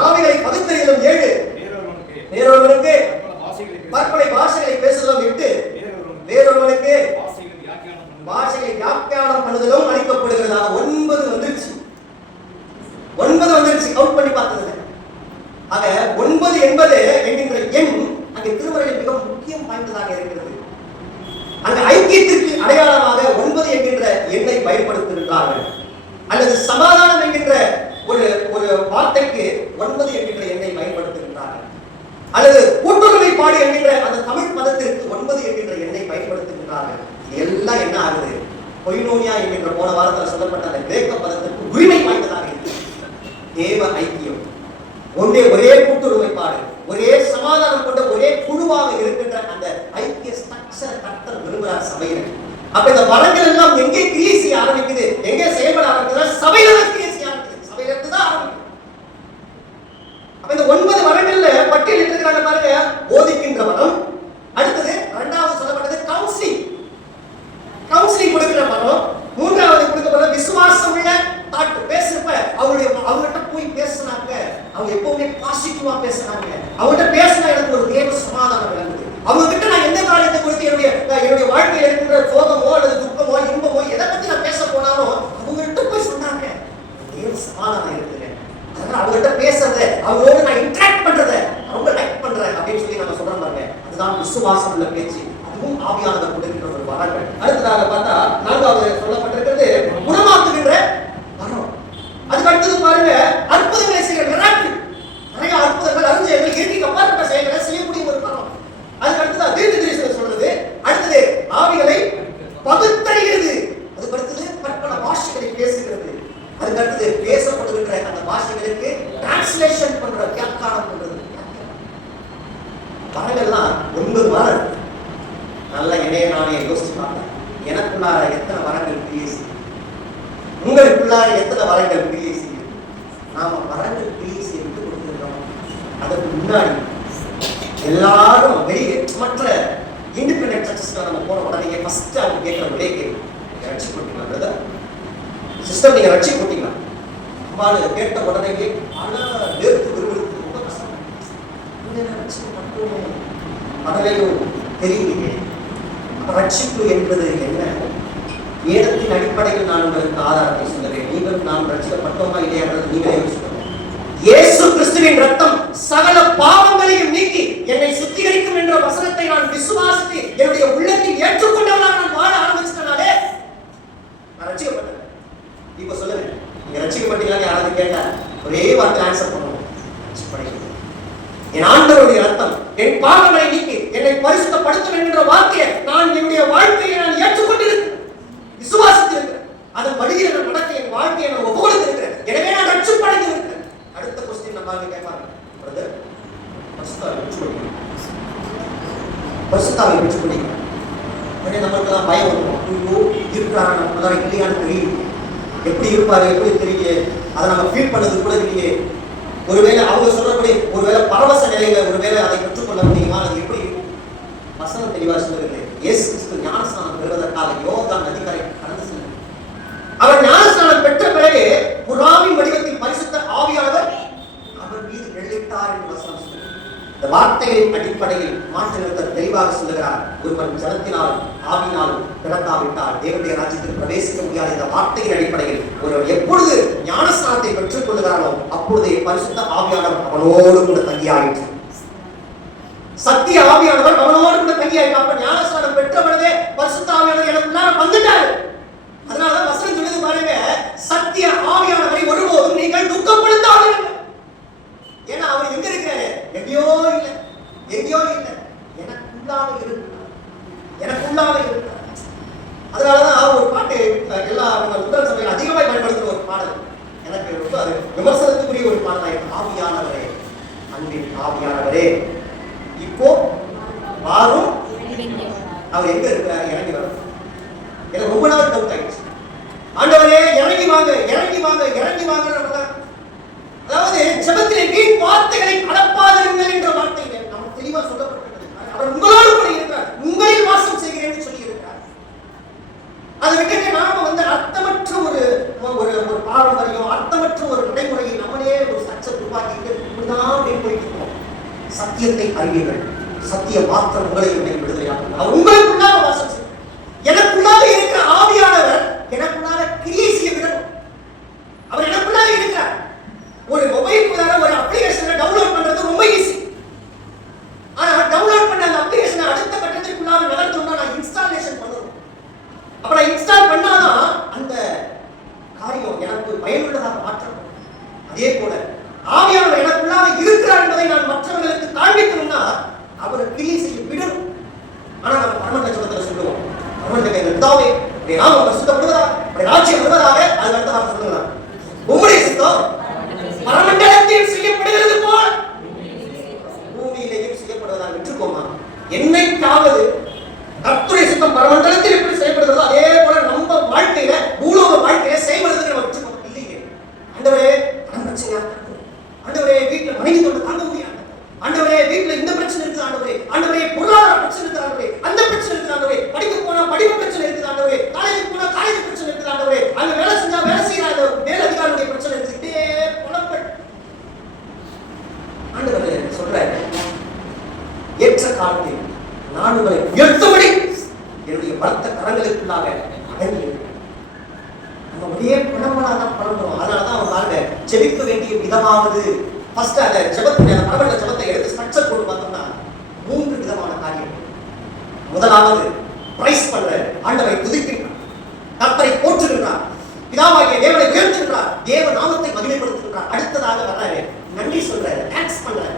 ஆவிகளை பகுத்தறிதலும் 7, வேறொருவனுக்கு பற்பல பாஷைகளை பேசுதலும் 8, வேறொருவனுக்கு பாஷைகளை வியாக்கியானம் பண்ணுதலும் அளிக்கப்படுகிறதாக 9 வந்துருச்சு. 9 வந்துருச்சு. கவுண்ட் பண்ணி பார்த்தது. ஆக 9 என்பது என்கின்ற எண் அங்கே திருமறையில் மிக முக்கியம் வாய்ந்ததாக இருக்கிறது. அந்த ஐக்கியத்திற்கு அடையாளமாக 9 என்கின்ற எண்ணை பயன்படுத்துகிறார்கள். அல்லது சமாதானம் என்கின்ற ஒரு வார்த்தைக்கு 9 என்கின்ற எண்ணை பயன்படுத்துகின்றார்கள். அல்லது கூட்டுறவைப்பாடு என்கின்ற அந்த தமிழ் பதத்திற்கு 9 என்கின்ற எண்ணை பயன்படுத்துகின்றார்கள். இது எல்லாம் என்ன ஆகுது? கொய்னோனியா என்கின்ற போன வாரத்தில் சொல்லப்பட்ட அந்த கிரேக்க பதத்திற்கு உரிமை வாய்ந்ததாக இருக்கு. தேவ ஐக்கியம், ஒரே கூட்டுறவைப்பாடு, ஒரே சமாதானம் கொண்ட ஒரே குழுவாக இருக்கின்ற அந்த ஐக்கிய ஸ்ட்ரக்சர் கர்த்தர் விரும்புகிறார் சபையில. அப்ப இந்த வரங்கள் எல்லாம் எங்கே கிரியை செய்ய ஆரம்பிக்குது, எங்கே செயல்பட ஆரம்பிக்குது? சபையில கிரியை செய்ய ஆரம்பிக்குது. சபையில இருந்து தான் ஆரம்பிக்குது. அப்ப இந்த 9 வரங்கள்ல பட்டியல் இருக்கிறாங்க பாருங்க. போதிக்கின்ற வரம், அடுத்தது 2வது சொல்லப்பட்டது கவுன்சிலிங், கவுன்சிலிங் கொடுக்கிற வரம், 3வது கொடுக்கப்பட்ட விசுவாசம் உள்ள தாட். பேசுறப்ப அவங்ககிட்ட போய் பேசினாங்க, அவங்க எப்பவுமே பாசிட்டிவா பேசினாங்க. அவங்ககிட்ட பேசினா எனக்கு ஒரு தேவ சமாதானம் விளங்குது. அவங்க கிட்ட நான் எந்த காரியத்தை குறித்து என்னுடைய வாழ்க்கையில் இருக்கின்ற சோகமோ அல்லது துக்கமோ இன்பமோ எதை பத்தி நான் பேச போனாலும் அவங்ககிட்ட போய் சொன்னாங்க, தேவ சமாதானம் இருக்குது. அதனால அவங்ககிட்ட பேசுறத, அவங்களோட நான் இன்டராக்ட் பண்றத ரொம்ப லைக் பண்றேன் அப்படின்னு சொல்லி நம்ம சொல்றோம் பாருங்க. அதுதான் விசுவாசம் உள்ள பேச்சு. அதுவும் ஆவியானவர் கொடுக்கின்ற ஒரு வரங்கள். அடுத்ததாக பார்த்தா 4வது சொல்லப்பட்டிருக்கிறது குணமாக்குகின்ற வரம். அதுக்கு அடுத்தது பாருங்க அற்புதங்களை செய்கிற மிராக்கிள். நிறைய அற்புதங்கள் அருஞ்செயல்கள் இயற்கைக்கு அப்பாற்பட்ட செயல்களை செய்யக்கூடிய ஒரு வரம். அதுக்கு அடுத்தது தீர்க்க தரிசனம் சொல்றது. அடுத்தது ஆவிகளை பகுத்தறிகிறது. அதுக்கு அடுத்தது பற்பல பாஷைகளை பேசுகிறது. அதுக்கு அடுத்தது பேசப்படுகின்ற அந்த பாஷைகளுக்கு டிரான்ஸ்லேஷன் பண்ற, வியாக்கியானம் பண்றது. வரங்கள்லாம் 9 வரம். நல்ல இணைய நானே யோசிச்சு பார்த்தேன். எனக்குள்ளார எத்தனை வரங்கள் கிரியை செய்யும், உங்களுக்குள்ளார எத்தனை வரங்கள் கிரியை செய்யும். நாம வரங்கள் கிரியை செய்து கொடுத்திருக்கோம். அதுக்கு முன்னாடி எல்லாரும் வெளியே மற்ற இண்டிபெண்டன்ட் சர்ச்சஸ்ல நம்ம போன உடனே ஃபர்ஸ்ட் அவங்க கேட்கிற ஒரே கேள்வி, ரட்சி போட்டீங்களா பிரதர் சிஸ்டர், நீங்க ரட்சி போட்டீங்களா? அம்மாள் கேட்ட உடனே வேர்த்து விரும்புறது ரொம்ப கஷ்டம். ரட்சிப்பு மட்டும் பதவியும் தெரியலையே. ரட்சிப்பு என்பது என்ன? வேதத்தின் அடிப்படையில் நான் உங்களுக்கு ஆதாரத்தை சொல்லுவேன். நீங்கள் நாம் ரட்சிக்கப்பட்டோமா இல்லையான்றது நீங்களே யோசிக்கணும். இயேசு கிறிஸ்துவின் ரத்தம் சகல பாவங்களையும் நீக்கி என்னை சுத்திகரிக்கும் என்ற வசனத்தை நான் விசுவாசித்து என்னுடைய உள்ளத்தில் ஏற்றுக்கொண்டவனாக நான் வாழ ஆரம்பிச்சிட்டனாலே நான் ரட்சிக்கப்பட்டேன். இப்ப சொல்லுங்க, நீங்க ரட்சிக்கப்பட்டீங்களா? யாராவது கேட்டா ஒரே வார்த்தை ஆன்சர் பண்ணுவோம், என் ஆண்டவருடைய ரத்தம் என் பாவங்களை நீக்கி என்னை பரிசுத்தப்படுத்தும் என்கிற வார்த்தையை நான் என்னுடைய வாழ்க்கையை நான் ஏற்றுக்கொண்டிருக்கிறேன், விசுவாசித்திருக்கிறேன். அதன் வழியில் நான் நடக்க என் வாழ்க்கையை நான் ஒப்புக்கொடுத்திருக்கிறேன். எனவே நான் ரட்சிப்படைந்து இருக்கிறேன். அடுத்த கொஸ்டின் நம்ம கேட்பாங்க, பிரதர் பரிசுத்தாவை பெற்று படிக்கிறேன். உடனே நம்மளுக்கெல்லாம் பயம் வரும். ஐயோ இருக்கிறாரா நம்மளால இல்லையான்னு தெரியும், எப்படி இருப்பாரு எப்படி தெரியல, அதை நம்ம ஃபீல் பண்ணது கூட இல்லையே. ஒருவேளை அவங்க சொல்றபடி ஒருவேளை பரவச நிலையில ஒருவேளை அதை பெற்றுக்கொள்ள முடியுமா? அது எப்படி இருக்கும்? வசனம் தெளிவாக சொல்லுகிறது. இயேசு கிறிஸ்து ஞானஸ்நானம் பெறுவதற்காக யோர்தான் நதிக்கரை கடந்து சென்றார். அவர் ஞானஸ்நானம் பெற்ற பிறகு புறாவின் வடிவத்தில் பரிசுத்த ஆவியானவர் அவர் மீது வெளியிட்டார் என்று வசனம் சொல்லுகிறது. இந்த வார்த்தைகளின் அடிப்படையில் மாற்றினர் தெளிவாக சொல்லுகிறார். ஒருவன் ஜலத்தினால் ஆவினாலும் பிறக்காவிட்டால் தேவனுடைய ராஜ்யத்தில் பிரவேசிக்க முடியாத இந்த வார்த்தையின் அடிப்படையில் ஒருவன் எப்பொழுது ஞானஸ்நானத்தை பெற்றுக் கொள்கிறானோ அப்பொழுது பரிசுத்த ஆவியானவர் அவனோடு கூட தங்கியாயிற்று. சத்திய ஆவியானவர் அவனோடு கூட தங்கியாயிட்டார். அப்ப ஞானஸ்நானம் பெற்ற பொழுதே பரிசுத்த ஆவியானவர் எனக்குள்ளார வந்துட்டாரு. அதனாலதான் வசனம் சொல்லுது பாருங்க, சத்திய ஆவியானவரை ஒருபோதும் நீங்கள் துக்கப்படுத்தாதீர்கள். ஏன்னா அவர் எங்க இருக்கிறாரு? எங்கேயோ இல்லை, எங்கேயோ இல்லை, எனக்குள்ளாக இருக்கிறார், எனக்குள்ளாக இருக்கிறார். அதனாலதான் ஒரு பாட்டு எல்லா உத்தர சபையில் அதிகமாக பயன்படுத்துற ஒரு பாடல் எனக்கு ரொம்ப அது விமர்சனத்துக்குரிய ஒரு பாடல். ஆவியானவரே, அன்பின் ஆவியானவரே, இப்போ வாரும். அவர் எங்க இருக்கிறார்? இறங்கி வரும். எனக்கு ரொம்ப நாள் டவுட் ஆயிடுச்சு. ஆண்டவரே இறங்கி வாங்க, இறங்கி வாங்க, இறங்கி வாங்க. அதாவது ஜெபத்திலே வீண் வார்த்தைகளை கலப்பாதிருங்கள் என்ற வார்த்தையில நம்ம தெளிவா சொல்லப்பட்டிருக்கிறது. அவர் உங்களோடு கூட இருக்கிறார், உங்களில் வாசம் செய்கிறேன் சொல்லி இருக்கிறார். அதை விட்டுட்டு நாம அர்த்தமற்ற ஒரு பாரம்பரியம், அர்த்தமற்ற ஒரு நடைமுறையை நம்மளே ஒரு சச்ச உருவாக்கிட்டு இப்படிதான் போயிட்டு இருக்கோம். சத்தியத்தை அறிவீர்கள், சத்திய மாத்திரம் உங்களை விடுதலையாகும். அவர் உங்களுக்குள்ளாக வாசம் செய்யும். எனக்குள்ளாக இருக்கிற ஆவியானவர் எனக்குள்ளாக கிரியை செய்ய விடணும். அவர் எனக்குள்ளாக இருக்கிறார். ஒரு மொபைல் ஒரு அப்ளிகேஷனை டவுன்லோட் பண்றது ரொம்ப ஈஸி. ஆனா டவுன்லோட் பண்ண அந்த அப்ளிகேஷனை அடுத்த கட்டத்திற்குள்ளாக நகர்த்தணும்னா நான் இன்ஸ்டாலேஷன் பண்ணணும். அப்ப நான் இன்ஸ்டால் பண்ணாதான் அந்த காரியம் எனக்கு பயனுள்ளதாக மாற்றப்படும். அதே போல ஆவியானவர் எனக்குள்ளாக இருக்கிறார் என்பதை நான் மற்றவர்களுக்கு காண்பிக்கணும்னா அவரை கிரியை செய்ய விடணும். ஆனா நம்ம பரமண்ட ஜெபத்துல சொல்லுவோம், பரமண்ட கர்த்தாவே உம்முடைய நாமம் பரிசுத்தப்படுவதாக, உம்முடைய ராஜ்யம் வருவதாக. அது அடுத்ததாக சொல்லுங்க, உம்முடைய சித்தம் பரமண்டலத்தில் செய்யப்படுகிறது போல் பூமியிலேயும் செய்யப்படுவதாக விட்டுக்கோமா. என்னைக்காவது கர்த்தருடைய சித்தம் பரமண்டலத்தில் எப்படி செய்யப்படுகிறதோ அதே போல நம்ம வாழ்க்கையில பூலோக வாழ்க்கையில செய்யப்படுறதுக்கு நம்ம விட்டுக்கோம். இல்லையே ஆண்டவரே பிரச்சனையா, ஆண்டவரே வீட்டுல மனைவி தொண்டு தாங்க முடியாது, ஆண்டவரே வீட்டுல இந்த பிரச்சனை இருக்குது, ஆண்டவரே ஆண்டவரே பொருளாதார பிரச்சனை இருக்குது, ஆண்டவரே அந்த பிரச்சனை இருக்குது, ஆண்டவரே படிக்க போனா படிப்பு பிரச்சனை இருக்குது, ஆண்டவரே காலேஜுக்கு போனா காலேஜ் பிரச்சனை இருக்குது, ஆண்டவரே அங்க வேலை செஞ்சா வேலை செய்யறாங்க மேல அதிகாரியுடைய பிரச்சனை இருக்குது. ஆண்டவர் சொல்றாரு, ஏற்ற காலத்தில் நான் உங்களை உயர்த்தும்படி என்னுடைய பலத்த கரங்களுக்குள்ளாக அடங்கி நம்ம ஒரே குணமனாக பழம்புறோம். அதனாலதான் அவங்க பாருங்க, செபிக்க வேண்டிய விதமாவது ஃபர்ஸ்ட் அந்த ஜெபத்துடைய பரவண்ட ஜெபத்தை எடுத்து ஸ்ட்ரக்சர் போட்டு பார்த்தோம்னா 3 விதமான காரியம். முதலாவது பிரைஸ் பண்ற, ஆண்டவரை துதிக்கின்றார், கர்த்தரை போற்றுகின்றார், பிதாவாகிய தேவனை உயர்த்துகின்றார், தேவ நாமத்தை மகிமைப்படுத்துகின்றார். அடுத்ததாக வர்றாரு, நன்றி சொல்றாரு, தேங்க்ஸ் பண்றாரு.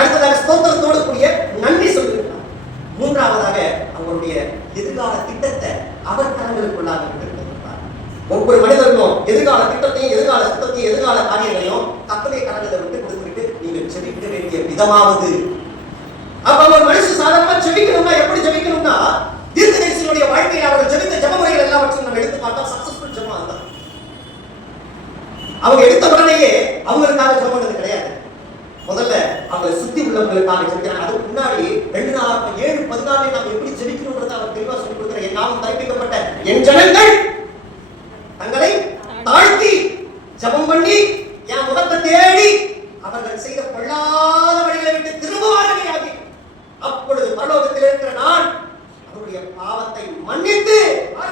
அடுத்ததாக ஸ்தோத்திரத்தோடு கூடிய நன்றி சொல்லுகிறார். மூன்றாவதாக அவருடைய எதிர்கால திட்டத்தை அவர் கரங்களுக்குள்ளாக விட்டுவிட்டார். ஒவ்வொரு மனிதர்களும் எதிர்கால திட்டத்தையும் எதிர்கால சித்தத்தையும் எதிர்கால காரியங்களையும் கர்த்தருடைய கரங்களை விட்டு கொடுத்துவிட்டு நீங்கள் செபிக்க வேண்டிய விதமாவது. அப்ப ஒரு மனுஷன் சாதாரணமா செபிக்கணும்னா எப்படி செபிக்கணும்னா, தீர்க்கதரிசியுடைய வாழ்க்கையில் அவர்கள் ஜெபித்த ஜெபமுறைகள் எல்லாவற்றையும் நம்ம எடுத்து பார்த்தா சக்சஸ்ஃபுல் ஜெபம் அதுதான். அவங்க எடுத்த உடனேயே அவங்களுக்காக ஜெபம் பண்ணது கிடையாது. முதல்ல அவங்க சுத்தி உள்ளவங்களுக்காக ஜெபிக்கிறாங்க. அதுக்கு முன்னாடி 2:7-14 நாம் எப்படி ஜெபிக்கணும்ன்றதை அவர் தெளிவா சொல்லிக் கொடுக்கிறார். என் நாமம் தரிப்பிக்கப்பட்ட என் ஜனங்கள் தங்களை தாழ்த்தி ஜெபம் பண்ணி என் முகத்தை தேடி அவர்கள் செய்த பொல்லாத வழிகளை விட்டு திரும்புவார்கள். அப்பொழுது பரலோகத்தில் இருக்கிற நான் அவருடைய பாவத்தை மன்னித்து,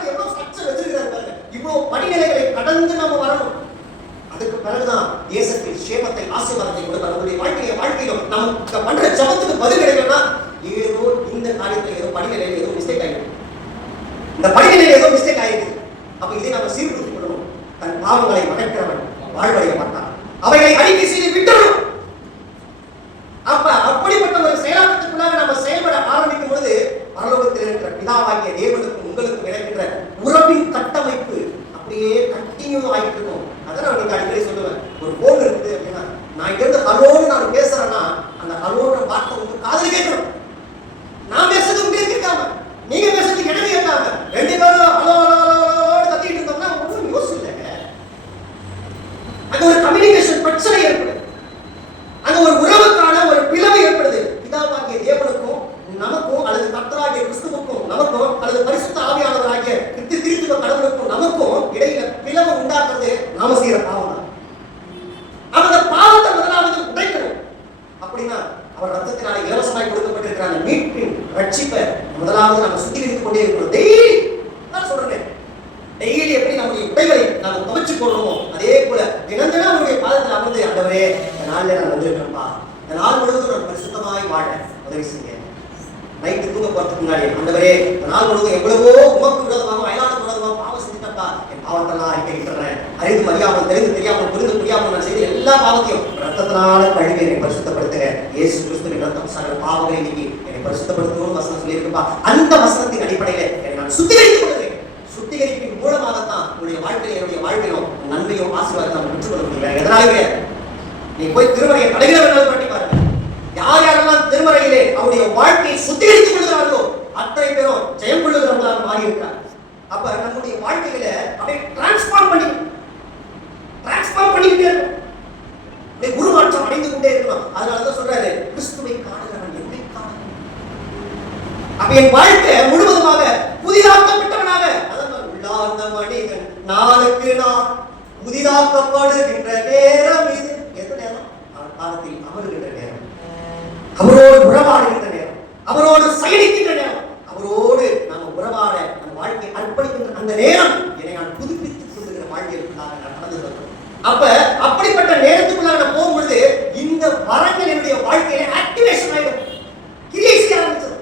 எவ்வளவு ஸ்ட்ரக்சர் வச்சிருக்கிறார், இவ்வளவு படிநிலைகளை கடந்து நம்ம வரணும். அதுக்கு பிறகுதான் தேசத்தில் சேமத்தை ஆசீர்வாதத்தை கொடுக்க நம்முடைய வாழ்க்கையிலும் நம்ம பண்ற ஜபத்துக்கு பதில் கிடைக்கணும்னா ஏதோ இந்த காரியத்தில் ஏதோ படிநிலையில் ஏதோ மிஸ்டேக் ஆயிருக்கு, இந்த படிநிலையில் ஏதோ மிஸ்டேக் ஆயிருக்கு. அப்ப இதை நம்ம சீர்திருத்திக் கொள்ளணும். தன் பாவங்களை மறைக்கிறவன் வாழ்வடைய மாட்டான், அவைகளை அறிக்கை செய்து விட்டுறணும். அப்ப அப்படிப்பட்ட ஒரு செயலாக்கத்துக்குள்ளாக நம்ம செயல்பட ஆரம்பிக்கும் பொழுது பரலோகத்தில் இருக்கிற பிதாவாகிய தேவனுக்கும் உங்களுக்கும் இணைக்கின்ற உறவின் கட்டமைப்பு அப்படியே கண்டினியூ ஆகிட்டு இருக்கும். அதான் நான் உங்களுக்கு அடிக்கடி சொல்லுவேன், ஒரு போன் இருக்குது அப்படின்னா நான் இங்கிருந்து ஹலோன்னு நான் பேசுறேன்னா அந்த ஹலோன்ற வார்த்தை வந்து காதுல கேட்கணும். நான் பேசுறது உங்களுக்கு கேட்காம, நீங்க பேசுறது எனக்கு கேட்காம, 2 பேரும் ஹலோ ஹலோன்னு கத்திட்டு இருந்தோம்னா ஒன்றும் யூஸ் இல்லைங்க. அங்க ஒரு கம்யூனிகேஷன் பிரச்சனை ஏற்படுது, அங்க ஒரு உறவுக்கான ஒரு பிளவு ஏற்படுது. பிதாவாகிய தேவனுக்கும் நமக்கும் அல்லது கர்த்தராகிய கிறிஸ்துவுக்கும் நமக்கும் அல்லது பரிசுத்த ஆவியானவராகிய கிறிஸ்துவ கடவுளுக்கும் நமக்கும் இடையில பிளவு உண்டாக்குறது நாம செய்யற பாவம் தான். அந்த பாவத்தை முதலாவது உடைக்கணும். அப்படின்னா அவர் ரத்தத்தினால இலவசமாய் கொடுக்கப்பட்டிருக்கிற அந்த மீட்பின் ரட்சிப்பை முதலாவது நம்ம சுத்திகரித்துக் கொண்டே இருக்கணும். டெய்லி நான் சொல்றேன், டெய்லி எப்படி நம்முடைய உடைகளை நம்ம துவைச்சு போடணுமோ அதே போல தினம் அவருடைய பாதத்தில் அமர்ந்து, ஆண்டவரே இந்த நாள்ல நான் வந்திருக்கேன்ப்பா, இந்த நாள் முழுவதும் நான் பரிசுத்த பரிசுத்தமாய் வாழ உதவி செய்யுங்க. நைட்டு தூங்க போறதுக்கு முன்னாடி ஆண்டவரே நாள் முழுவதும் எவ்வளவோ உமக்கு விரோதமாக அயலானுக்கு விரோதமாக பாவம் செஞ்சுட்டப்பா, என் பாவத்தெல்லாம் அறிக்கையிட்டுறேன். அறிந்து அறியாமல் தெரிந்து தெரியாமல் புரிந்து புரியாமல் நான் செய்த எல்லா பாவத்தையும் ரத்தத்தினால கழுவி என்னை பரிசுத்தப்படுத்துங்க. இயேசு கிறிஸ்துவின் ரத்தம் சகல பாவங்களை நீக்கி என்னை பரிசுத்தப்படுத்தணும்னு வசனம் சொல்லியிருக்குப்பா. அந்த வசனத்தின் அடிப்படையில என்னை நான் சுத்திகரித்துக் கொள்கிறேன். சுத்திகரிப்பின் மூலமாகத்தான் உன்னுடைய வாழ்க்கையில என்னுடைய வாழ்க்கையிலும் நன்மையும் ஆசீர்வாதத்தை நாம் பெற்றுக்கொள்ள முடியும். எதனால நீ போய் திருமறையை கடையில வேணாலும் பண்ணி பாருங்க. யார் யாரெல்லாம் திருமறையிலே அவருடைய வாழ்க்கையை சுத்திகரித்துக் கொள்கிறார்களோ அத்தனை பேரும் ஜெயம் கொள்ளுகிறவர்களாக மாறி இருக்காங்க. அப்ப நம்முடைய வாழ்க்கையில அப்படியே டிரான்ஸ்ஃபார்ம் பண்ணிக்கிட்டே இருக்கும். அப்படியே உருமாற்றம் அடைந்து கொண்டே இருக்கணும். அதனாலதான் சொல்றாரு, கிறிஸ்துவை காணுகிறவன் என்னை காணும். அப்ப என் வாழ்க்கை முழுவதுமாக புதிதாக்கப்பட்டவனாக, அதான் உள்ளார்ந்த மனிதன் நாளுக்கு நாள் புதிதாக்கப்படுகின்ற நேரம் இது. எந்த நேரம்? அவர் காலத்தில் அமருகின்ற நேரம், அவரோடு உறவாடுகின்ற நேரம், அவரோடு பயணிக்கின்ற நேரம், அவரோடு நம்ம உறவாட நம்ம வாழ்க்கையை அர்ப்பணிக்கின்ற அந்த நேரம் என்னை நான் புதுப்பித்துக் கொள்ளுகிற வாழ்க்கைக்குள்ளாக நான் நடந்து வருகிறோம். அப்ப அப்படிப்பட்ட நேரத்துக்குள்ளாக நான் போகும்பொழுது இந்த வரங்கள் என்னுடைய வாழ்க்கையில ஆக்டிவேஷன் ஆயிடும், கிரியை செய்ய ஆரம்பிச்சிடும்.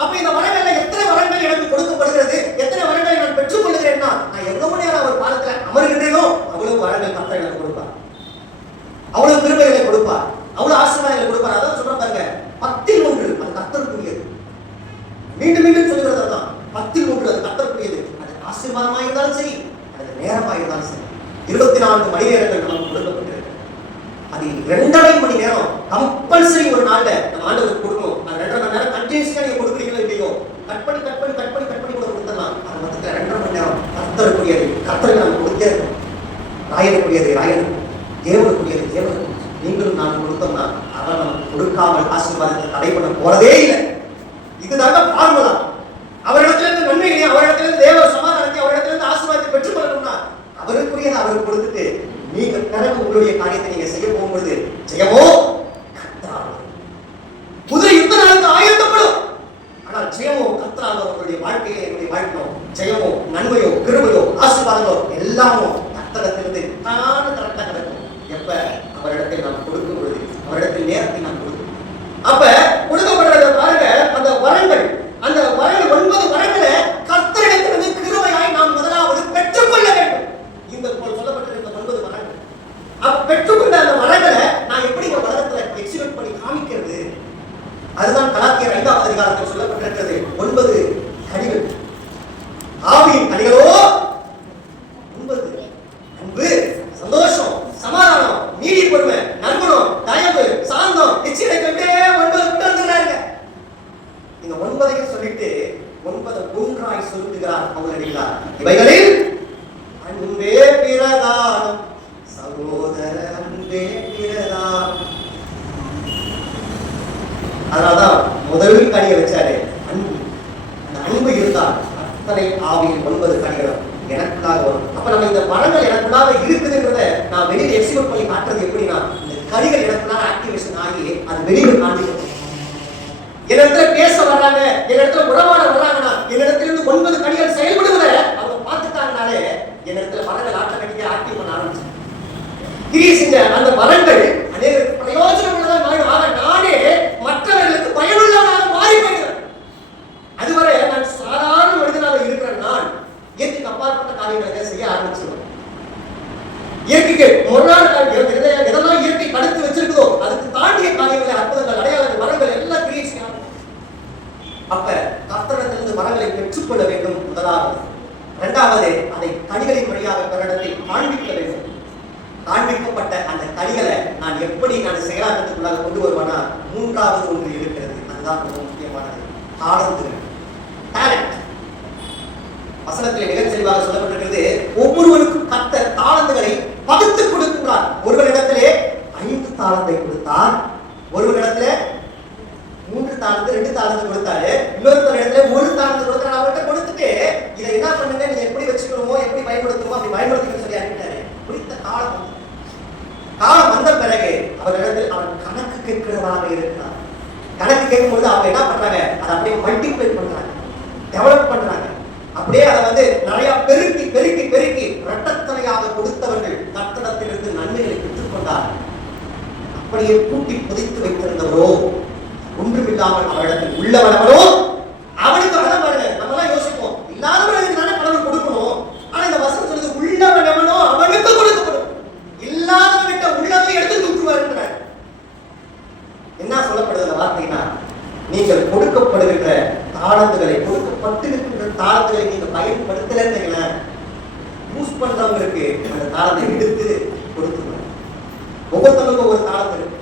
அப்ப இந்த வரங்கள்ல எத்தனை வரங்கள் எனக்கு கொடுக்கப்படுகிறது, எத்தனை வரங்களை நான் பெற்றுக் கொள்ளுகிறேன்னா, நான் எவ்வளவு நேரம் ஒரு காலத்துல அமர்கின்றேனோ அவ்வளவு வரங்கள் கர்த்தர் எனக்கு கொடுப்பார், அவ்வளவு கிருபைகளை கொடுப்பார், அவ்வளவு ஆசீர்வாதங்களை கொடுப்பார். அதான் சொல்ற பாருங்க, 10 அது கர்த்தருக்குரியது. மீண்டும் மீண்டும் சொல்லுகிறது தான், 10 அது கர்த்தருக்குரியது. அது ஆசீர்வாதமாக இருந்தாலும் சரி, அது நேரமாக இருந்தாலும் சரி, 24 மணி நேரங்கள் நமக்கு கொடுக்கப்பட்டிருக்கு. அது 2.5 மணி நேரம் கம்பல்சரி ஒரு நாள்ல நம்ம ஆண்டவருக்கு கொடுக்கணும். அது 2.5 மணி நேரம் கண்டினியூஸா நீங்க கொடுக்குறீங்களோ இல்லையோ, கட் பண்ணி கூட கொடுத்துடலாம். அது மொத்தத்தில் 2.5 மணி நேரம் கர்த்தருக்குரியது. கர்த்தருக்கு நம்ம கொடுத்தே இருக்கணும். ராயனுக்குரியது ராயனுக்கு, தேவனுக்குரியது தேவனுக்கு. நீங்களும் நான் கொடுத்தோம்னா அவர் நமக்கு கொடுக்காமல் ஆசீர்வாதத்தை தடை பண்ண போறதே இல்லை. இதுதாங்க ஃபார்முலா. அவரிடத்திலிருந்து நன்மையை, அவரிடத்திலிருந்து தேவ சமாதானத்தை, அவரிடத்திலிருந்து ஆசீர்வாதத்தை பெற்றுக்கொள்ளணும்னா அவருக்குரியதை அவருக்கு கொடுத்துட்டு நீங்க பிறகு உங்களுடைய காரியத்தை நீங்க செய்ய போகும்போது ஜெயமோ கர்த்தரால். குதிரை யுத்த நாளுக்கு ஆயத்தப்படும், ஆனால் ஜெயமோ கர்த்தரால். அவர்களுடைய வாழ்க்கையில என்னுடைய வாழ்க்கையோ ஜெயமோ நன்மையோ கிருபையோ ஆசீர்வாதங்களோ எல்லாமோ கர்த்தரிடத்திலிருந்து தானே கரெக்டா கிடைக்கும். எப்ப அவரிடத்தில் நாம் கொடுக்கும் பொழுது, அவரிடத்தில் நேரத்தை நாம் கொடுக்கும். அப்ப கொடுக்கப்படுறத பாருங்க, அந்த வரங்கள், அந்த வரங்கள் 9 வரங்களை கர்த்தரிடத்திலிருந்து கிருபையாய் நாம் முதலாவது பெற்றுக்கொள்ள வேண்டும். இந்த சொல்லப்பட்டிருக்கிற 9 வரங்கள், அப்ப பெற்றுக்கொண்ட அந்த வரங்களை நான் எப்படி இந்த உலகத்துல எக்ஸிக்யூட் பண்ணி காமிக்கிறது? அதுதான் கலாத்தியர் 5ஆம் அதிகாரத்தில் சொல்லப்பட்டிருக்கிறது. 9 கனிகள், ஆவியின் கனிகளோ 9: அன்பு, சந்தோஷம், சமாதானம், நீதி, பொறுமை, நற்குணம், தயவு, சாந்தம், நிச்சயத்தை 9 விட்டு வந்துடுறாங்க. இந்த 9ஐயும் சொல்லிட்டு 9 ஒன்றாய் சொல்லுகிறார் பவுலடிகளார். இவைகளில் அன்பே பிரதானம், சகோதர அன்பே பிரதானம். அதனால்தான் முதல் கனியை வச்சாரு அன்பு. அந்த அன்பு இருந்தால் அத்தனை ஆவியில் 9 கனிகளும் எனக்குள்ளாக வரும். அப்ப நம்ம இந்த மரங்கள் எனக்குள்ளாக இருக்குதுன்றத நான் வெளியில எக்ஸிக்யூட் பண்ணி காட்டுறது எப்படின்னா, இந்த கனிகள் எனக்குள்ளாக ஆக்டிவேஷன் ஆகி அது வெளியில காண்பிக்கும். என்னிடத்துல பேச வர்றாங்க, என்னிடத்துல உறவாட வர்றாங்கன்னா, என்னிடத்திலிருந்து 9 கனிகள் செயல்படுவதை அவங்க பார்த்துட்டாங்கனாலே என்னிடத்துல மரங்கள் ஆட்டோமேட்டிக்கா ஆக்டிவ் பண்ண ஆரம்பிச்சு கிரியை செஞ்ச அந்த மரங்கள் அநேகருக்கு பிரயோஜனம் உள்ளதாக மாறும். ஆக நானே மற்றவர்களுக்கு பயனுள்ளவனாக மாறி போகிறேன். அதுவரை நான் சாதாரண மனிதனாக இருக்கிற நான் இயற்கைக்கு அப்பாற்பட்ட காரியங்களை செய்ய ஆரம்பிச்சிருவேன். இயற்கைக்கு முன்னாடி எதெல்லாம் இயற்கை தடுத்து வச்சிருக்குதோ அதுக்கு தாண்டிய காரியங்களை, அற்புதங்கள், அடையாளங்கள், வரங்கள் எல்லாம் கிரியேட் செய்ய ஆரம்பிச்சு. அப்ப கர்த்தரிடத்திலிருந்து வரங்களை பெற்றுக்கொள்ள வேண்டும் முதலாவது. இரண்டாவது, அதை கனிகளின் வழியாக பிறரிடத்தில் காண்பிக்க வேண்டும். காண்பிக்கப்பட்ட அந்த கனிகளை நான் எப்படி செயலாக்கத்துக்குள்ளாக கொண்டு வருவானா, மூன்றாவது ஒன்று இருக்கிறது. அதுதான் ரொம்ப முக்கியமானது, தாளந்துகள், டேலண்ட். வசனத்தில் மிகச் தெளிவாக சொல்லப்பட்டிருக்கிறது, ஒவ்வொருவருக்கும் கர்த்தர் தாளந்துகளை பகுத்து கொடுக்கிறார். ஒருவரிடத்திலே 5 தாளந்தை கொடுத்தார், ஒருவரிடத்திலே 3 தாளந்து 2 தாளந்து கொடுத்தாரு, இன்னொருத்தர் இடத்துல 1 தாளந்து கொடுத்தாரு. அவர்கிட்ட கொடுத்துட்டு இதை என்ன பண்ணுங்க, நீங்க எப்படி வச்சுக்கணுமோ எப்படி பயன்படுத்தணுமோ அப்படி பயன்படுத்துங்க சொல்லி அனுப்பிட்டாரு. குறித்த காலம் வந்த பிறகு அவரிடத்தில் அவன் கணக்கு கேட்கிறவராக இருக்கிறார். கணக்கு கேட்கும்போது அவங்க என்ன பண்றாங்க, அதை அப்படியே மல்டிப்ளை பண்றாங்க, டெவலப் பண்றாங்க. அப்படியே அதை நிறைய பெருக்கி பெருக்கி பெருக்கி இரட்டத்தனையாக கொடுத்தவர்கள் கர்த்தரிடத்திலிருந்து நன்மைகளை பெற்றுக்கொண்டார்கள். அப்ப அப்படியே பூட்டி புதைத்து வைத்திருந்தவரோ ஒன்றுமில்லாமல் அவரிடத்தில் உள்ளவனவனோ அவனுக்கு வரம் பாருங்க. நம்ம எல்லாம் யோசிப்போம், இல்லாதவனுக்கு தானே கடவுள் கொடுக்கணும். ஆனா இந்த வசனம் சொல்றது உள்ளவனவனோ அவனுக்கு கொடுக்கப்படும். இல்லாதவன்கிட்ட உள்ளதை எடுத்து தூக்குவார். என்ன சொல்லப்படுது அந்த வார்த்தைனா, நீங்கள் கொடுக்கப்படுகின்ற தாளந்துகளை, கொடுக்கப்பட்டிருக்கின்ற தாளந்துகளை நீங்க பயன்படுத்தலன்னு யூஸ் பண்றவங்களுக்கு அந்த தாளத்தை எடுத்து கொடுத்துருவாங்க. ஒவ்வொருத்தவங்களுக்கும் ஒரு தாளம் இருக்கு.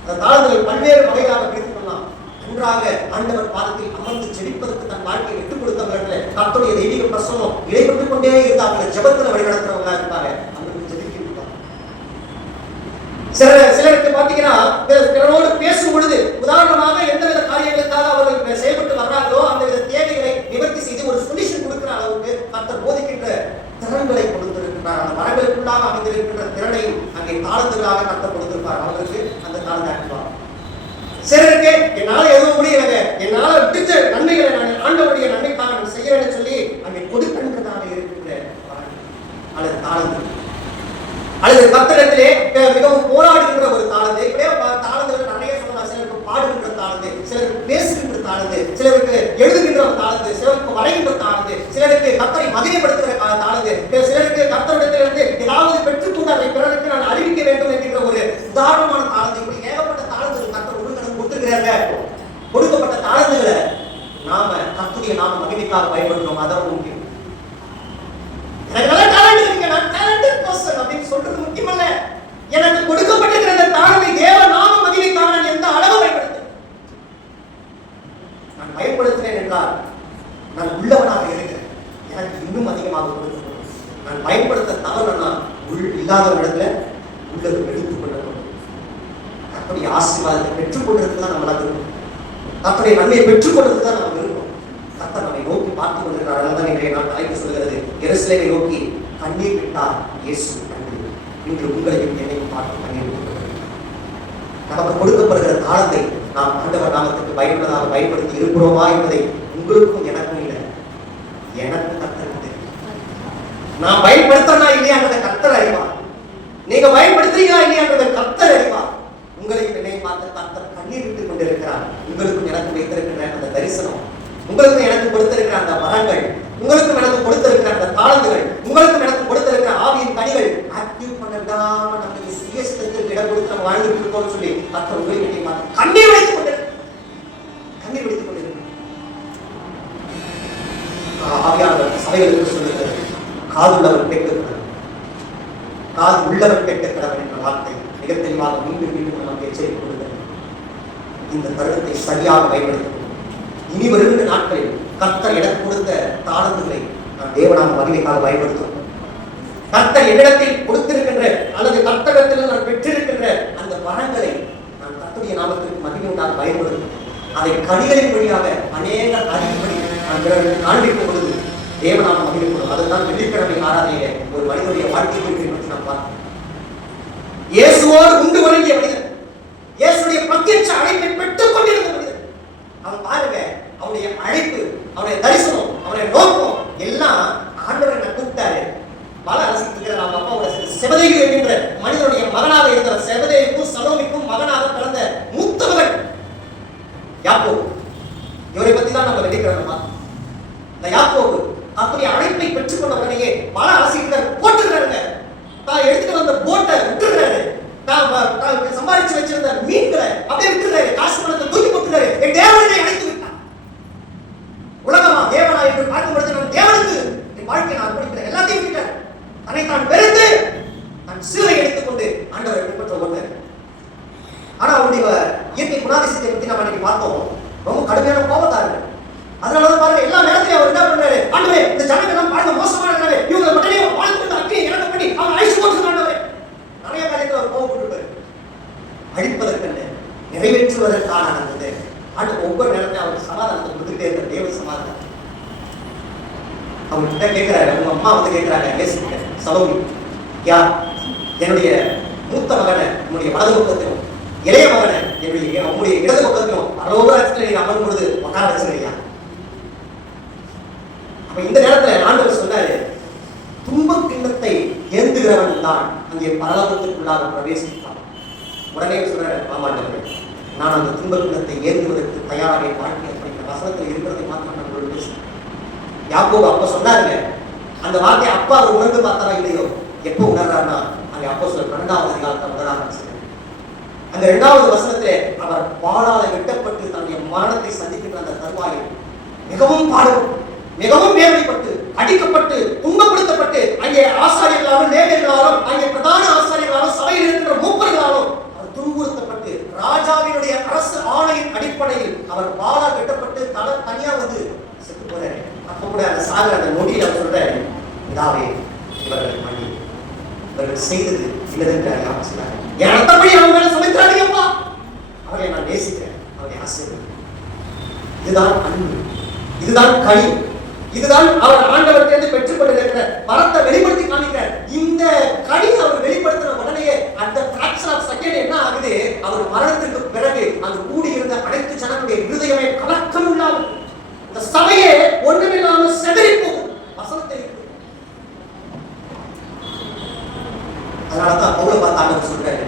அந்த தாளங்கள் பல்வேறு வகைகளாக பிரித்துக் கொள்ளலாம். ஒன்றாக ஆண்டவர் பாதத்தில் அமர்ந்து ஜெபிப்பதற்கு தன் வாழ்க்கையை விட்டுக் கொடுத்தவர்கள் கர்த்தருடைய தெய்வீக பிரசன்னம் இடைப்பட்டுக் கொண்டே இருந்து அவங்க ஜெபத்துல வழிநடத்துறவங்களா இருப்பாங்க. அவங்களுக்கு ஜெபிக்க சிலருக்கு பாத்தீங்கன்னா பிறரோடு பேசும் பொழுது உதாரணமாக எந்தவித காரியங்களுக்காக அவர்கள் செயல்பட்டு வர்றாங்களோ அந்த வித தேவைகளை நிவர்த்தி செய்து ஒரு சொல்யூஷன் கொடுக்கிற அளவுக்கு கர்த்தர் போதிக்கின்ற திறன்களை கொடுத்திருக்கிறார். அந்த மரங்களுக்குள்ளாக அமைந்திருக்கின்ற திறனையும் அங்கே தாளந்துகளாக கர்த்தர் கொடுத்திருப்பார். அவர்களுக்கு அந்த தாளந்தை ஆக்குவார். சிலருக்கு என்னால எதுவும் முடியலங்க, என்னால பிடிச்ச நன்மைகளை நான் ஆண்டவருடைய நன்மைக்காக நான் செய்யறேன்னு சொல்லி அங்கே கொடுக்கின்றதாக இருக்கின்ற அல்லது தாளந்து அல்லது கர்த்தரிடத்திலே மிகவும் போராடுகின்ற ஒரு தாளந்து. இப்படியே தாளந்துகள் நிறைய சொல்லலாம். சிலருக்கு பாடுகின்ற தாளந்து, சிலருக்கு பேசுகின்ற தாளந்து, சிலருக்கு எழுதுகின்ற ஒரு தாளந்து, சிலருக்கு வரைகின்ற தாளந்து, சிலருக்கு கர்த்தரை மகிமைப்படுத்துகிற தாளந்து, சிலருக்கு கர்த்தரிடத்திலிருந்து ஏதாவது பெற்றுக்கொண்டு அதை பிறருக்கு நான் அறிவிக்க வேண்டும் என்கின்ற ஒரு உதாரணமான தாளந்து. இப்படி ஏகப்பட்ட தாளந்துகள் கர்த்தர் உங்களுக்கு கொடுத்திருக்கிறாங்க. கொடுக்கப்பட்ட தாளந்துகளை நாம கர்த்தருடைய நாம மகிமைக்காக பயன்படுத்தணும். அதான் முக்கியம். எனக்கு டேலண்ட் இருக்குங்க, நான் டேலண்டட் பர்சன் அப்படின்னு சொல்றது முக்கியமல்ல. எனக்கு கொடுக்கப்பட்டிருக்கிற அந்த தாளந்தை தேவ நாம மகிமைக்காக நான் எந்த அளவு பயன்படுத்துறேன். நான் பயன்படுத்துறேன் என்றால் நான் உள்ளவனாக இருக்கிறேன். எனக்கு இன்னும் அதிகமாக கொடுக்கணும். நான் பயன்படுத்த தவறுனா இல்லாத இடத்துல உள்ளது எடுத்துக் கொள்ளணும். அப்படி ஆசீர்வாதத்தை பெற்றுக் கொள்றதுக்கு தான் நம்மளால இருக்கணும். அப்படியே நன்மையை பெற்றுக் கொள்றதுக்கு தான் நம்ம இருக்கணும். கர்த்தர் நம்மை நோக்கி பார்த்துக் கொண்டிருக்கிறார். அதனால்தான் இன்றைய நாள் தலைப்பு சொல்கிறது, எருசலேமை நோக்கி கண்ணீர் விட்டார் இயேசு கண்ணீர். இன்று உங்களையும் என்னையும் பார்த்து கண்ணீர் விட்டு நமக்கு கொடுக்கப்படுகிற தாளத்தை நாம் ஆண்டவர் நாமத்துக்கு பயன்படுவதாக பயன்படுத்தி இருக்கிறோமா என்பதை உங்களுக்கும் எனக்கும் இல்லை, எனக்கு கர்த்தர் தெரியும். நான் பயன்படுத்தனா இல்லையான்றதை கர்த்தர் அறிவார். நீங்க பயன்படுத்துறீங்களா இல்லையான்றதை கர்த்தர் அறிவார். உங்களையும் என்னையும் பார்த்து கர்த்தர் கண்ணீர் விட்டுக் கொண்டிருக்கிறார். உங்களுக்கும் எனக்கு வைத்திருக்கின்ற அந்த தரிசனம், உங்களுக்கும் எனக்கு கொடுத்திருக்கிற அந்த வரங்கள், உங்களுக்கும் எனக்கு கொடுத்திருக்கிற அந்த தாளந்துகள், உங்களுக்கும் எனக்கு கொடுத்திருக்கிற ஆவியின் கனிகள் ஆக்டிவ் பண்ணாம நமக்கு சுயஸ்தத்திற்கு இடம் கொடுத்து நம்ம வாழ்ந்துட்டு இருக்கோம்னு சொல்லி கர்த்தர் உங்களையும் பார்த்து கண்ணீர் வைத்துக் கொண்டிருக்கிறார். கண்ணீர் வைத்துக் கொண்டிருக்கிறார். ஆவியானவர் சபைகளுக்கு சொல்லுகிறது, காதுள்ளவர் கேட்கிறது, காது உள்ளவர் கேட்கிறவன் என்ற வார்த்தை மிக தெளிவாக மீண்டும் மீண்டும் நமக்கு எச்சரிக்கை கொடுக்கிறது. இந்த தருணத்தை சரியாக பயன்படுத்த இனி வருகின்ற நாட்களில் கர்த்தர் எனக்கு கொடுத்த தாளந்துகளை நான் தேவநாம மகிமைக்காக பயன்படுத்தும். கர்த்தர் என்னிடத்தில் கொடுத்திருக்கின்ற அல்லது கர்த்தரிடத்தில் நான் பெற்றிருக்கின்ற அந்த வரங்களை நான் கர்த்தருடைய நாமத்திற்கு மகிமைக்காக பயன்படுத்தும். அதை கனிகளின் வழியாக அநேக அறிவுப்படி நான் பிறருக்கு காண்பிக்கும் பொழுது தேவநாம மகிமைப்படும். அதுதான் வெள்ளிக்கிழமை ஆராதனையிலே ஒரு மனிதனுடைய வாழ்க்கை குறிப்பை பற்றி நாம் பார்க்கிறோம். இயேசுவோடு உண்டு வருகிய மனிதன், இயேசுடைய பிரத்யட்ச அழைப்பை பெற்றுக் கொண்டிருந்த மனிதன், அவன் பாருங்க, அவனுடைய அழைப்பு, அவனுடைய தரிசனம், அவனுடைய நோக்கம் எல்லாம் ஆண்டவர் என்ன கூப்பிட்டாரு. பல அரசிக்கிற நம்ம அப்பாவோட செபதேயு என்கின்ற மனிதனுடைய மகனாக இருந்த செபதேயுக்கும் சலோமிக்கும் மகனாக பிறந்த மூத்த மகன் யாக்கோபு. இவரை பத்தி தான் நம்ம வெள்ளிக்கிழமை இந்த யாக்கோபு அப்படி அழைப்பை பெற்றுக்கொண்ட உடனேயே பல அரசிக்கிற போட்டுக்கிறாருங்க. தான் எடுத்துட்டு வந்த போட்டை விட்டுறாரு, தான் சம்பாதிச்சு வச்சிருந்த மீன்களை அப்படியே விட்டுறாரு, காசு பணத்தை தூக்கி போட்டுறாரு. என் தேவனை அழைத்து விட்டான். உலகமா தேவனா என்று பார்க்கும் பொழுது நான் தேவனுக்கு என் வாழ்க்கை நான் அர்ப்பணிக்கிறேன், எல்லாத்தையும் விட்டுட்டேன். தன்னை தான் வெறுத்து தன் சீரை எடுத்துக்கொண்டு ஆண்டவரை பின்பற்ற கொண்டார். ஆனா அவருடைய இயற்கை குணாதிசயத்தை பற்றி நம்ம இன்னைக்கு பார்த்தோம். ரொம்ப கடுமையான கோபத்தார்கள். அதனாலதான் பாருங்க, எல்லா நேரத்திலும் அவர் என்ன பண்றாரு, ஆண்டவரே இந்த ஜனங்கள் நம்ம பாருங்க மோசமான இருக்கிறாரு, இவங்க உடனே வாழ்ந்து அக்கியை இறக்க பண்ணி அவன் அழிச்சு போட்டு ஆண்டவரே. நிறைய காரியத்தில் அவர் கோபப்பட்டிருப்பாரு. அழிப்பதற்கல்ல, நிறைவேற்றுவதற்கான நடந்தது. ஆண்டு ஒவ்வொரு நேரத்தையும் அவருக்கு சமாதானத்தை கொடுத்துட்டே இருக்க தேவ சமாதானம். அவங்ககிட்ட கேட்கிறாரு, உங்க அம்மா வந்து கேட்கிறாங்க இயேசுகிட்ட, சலோமி யார்? என்னுடைய மூத்த மகனை உன்னுடைய வலது பக்கத்திலும் இளைய மகனை என்னுடைய உங்களுடைய இடது பக்கத்திலும் பரலோகத்தில் நீங்க அமரும் பொழுது உட்கார வச்சுருக்கியா? அப்ப இந்த நேரத்துல ஆண்டவர் சொன்னாரு, துன்ப கிண்ணத்தை ஏந்துகிறவன் தான் அங்கே பரலோகத்திற்குள்ளாக பிரவேசிப்பான். உடனே சொல்ற ஆமாண்டவரே, நான் அந்த துன்பத்தை ஏற்றுவதற்கு தயாராக வாழ்க்கை அப்படிங்கிற வசனத்தில் இருக்கிறதை மாத்திரம் நான் உங்களுக்கு பேசுறேன். யாக்கோபு அப்ப சொன்னாருங்க, அந்த வார்த்தையை அப்பா அவர் உணர்ந்து பார்த்தாரா இல்லையோ, எப்போ உணர்றாருன்னா அங்க அப்போஸ்தலர் 12வது அதிகாரத்தில் உணர அந்த 2வது வசனத்திலே அவர் வாளால வெட்டப்பட்டு தன்னுடைய மரணத்தை சந்திக்கின்ற அந்த தருவாயில் மிகவும் பாடுபட்டு மிகவும் வேதனைப்பட்டு அடிக்கப்பட்டு துன்பப்படுத்தப்பட்டு அங்கே ஆசாரியர்களாலும் லேவியர்களாலும் அங்கே பிரதான ஆசாரியர்களாலும் சபையில் இருக்கிற மூப்பர்களாலும் அவர் துன்புறுத்தப்பட்டு ராஜாவினுடைய அரசு ஆணையின் அடிப்படையில் அவர் வாளால் வெட்டப்பட்டு தனியா வந்து செத்து போறாரு. அப்ப கூட அந்த சாகர அந்த நொடியில் அவர் சொல்றாரு, இதாவே இவர்கள் மணி இவர்கள் செய்தது இல்லதென்று சொன்னார். என் அர்த்தப்படி அவங்க மேல சுமைத்தாதீங்கப்பா, அவர்களை நான் நேசிக்கிறேன், அவர்களை ஆசீர்வதிக்கிறேன். இதுதான் அன்பு, இதுதான் கனி, இதுதான் அவர் ஆண்டவர்கிட்ட பெற்றுக் கொண்டிருக்கிற வரத்தை வெளிப்படுத்தி காமிக்கிறார். இந்த கனி அவர் வெளிப்படுத்தின உடனே அந்த பிராக்ஷன் ஆஃப் செகண்ட் என்ன ஆகுது, அவர் மரணத்திற்கு பிறகு அந்த கூடியிருந்த அனைத்து ஜனங்களுடைய இருதயமே கலக்கம் இல்லாமல் இந்த சபையே ஒன்றுமில்லாமல் செதறி போகும் வசனத்தை. அதனாலதான் பவுலை பார்த்து ஆண்டவர் சொல்றாரு,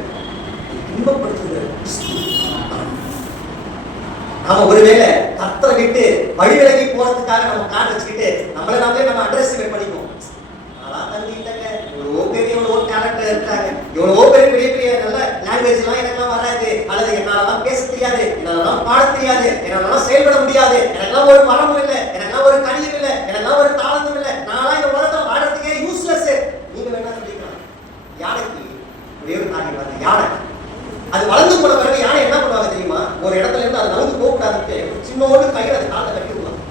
துன்பப்படுத்துகிற நாம ஒருவேளை கர்த்தரை விட்டு வழி விலகி போறதுக்காக நம்ம கார்டு வச்சுக்கிட்டு நம்மளே நம்ம அண்டர்எஸ்டிமேட் பண்ணிக்குவோம். அதான் தந்திட்டாங்க, எவ்வளவோ டேலண்ட் இருக்காங்க, எவ்வளவோ பெரிய பெரிய நல்ல லாங்குவேஜ் எல்லாம் எனக்கெல்லாம் வராது, அல்லது என்னாலலாம் பேச தெரியாது, என்னாலலாம் பாட தெரியாது, என்னாலலாம் செயல்பட முடியாது, எனக்கெல்லாம் ஒரு மரமும் இல்லை, எனக்கெல்லாம் ஒரு கனியும் இல்லை, எனக்கெல்லாம் ஒரு தாளந்தும் இல்லை, நான்லாம் இந்த உலகத்தை வாழறதுக்கே யூஸ்லெஸ். நீங்க வேணா சொல்லிக்கலாம். யானைக்கு ஒரே ஒரு காரியம் பாருங்க, யானை அது வளர்ந்து போன பிறகு யானை என்ன பண்ணுவாங்க தெரியுமா, ஒரு இடத்துல இருந்து அது நகர்ந்து போகக்கூடாதுன்னு ஒரு சின்னோடு கையில் அது காலை கட்டி விடுவாங்க.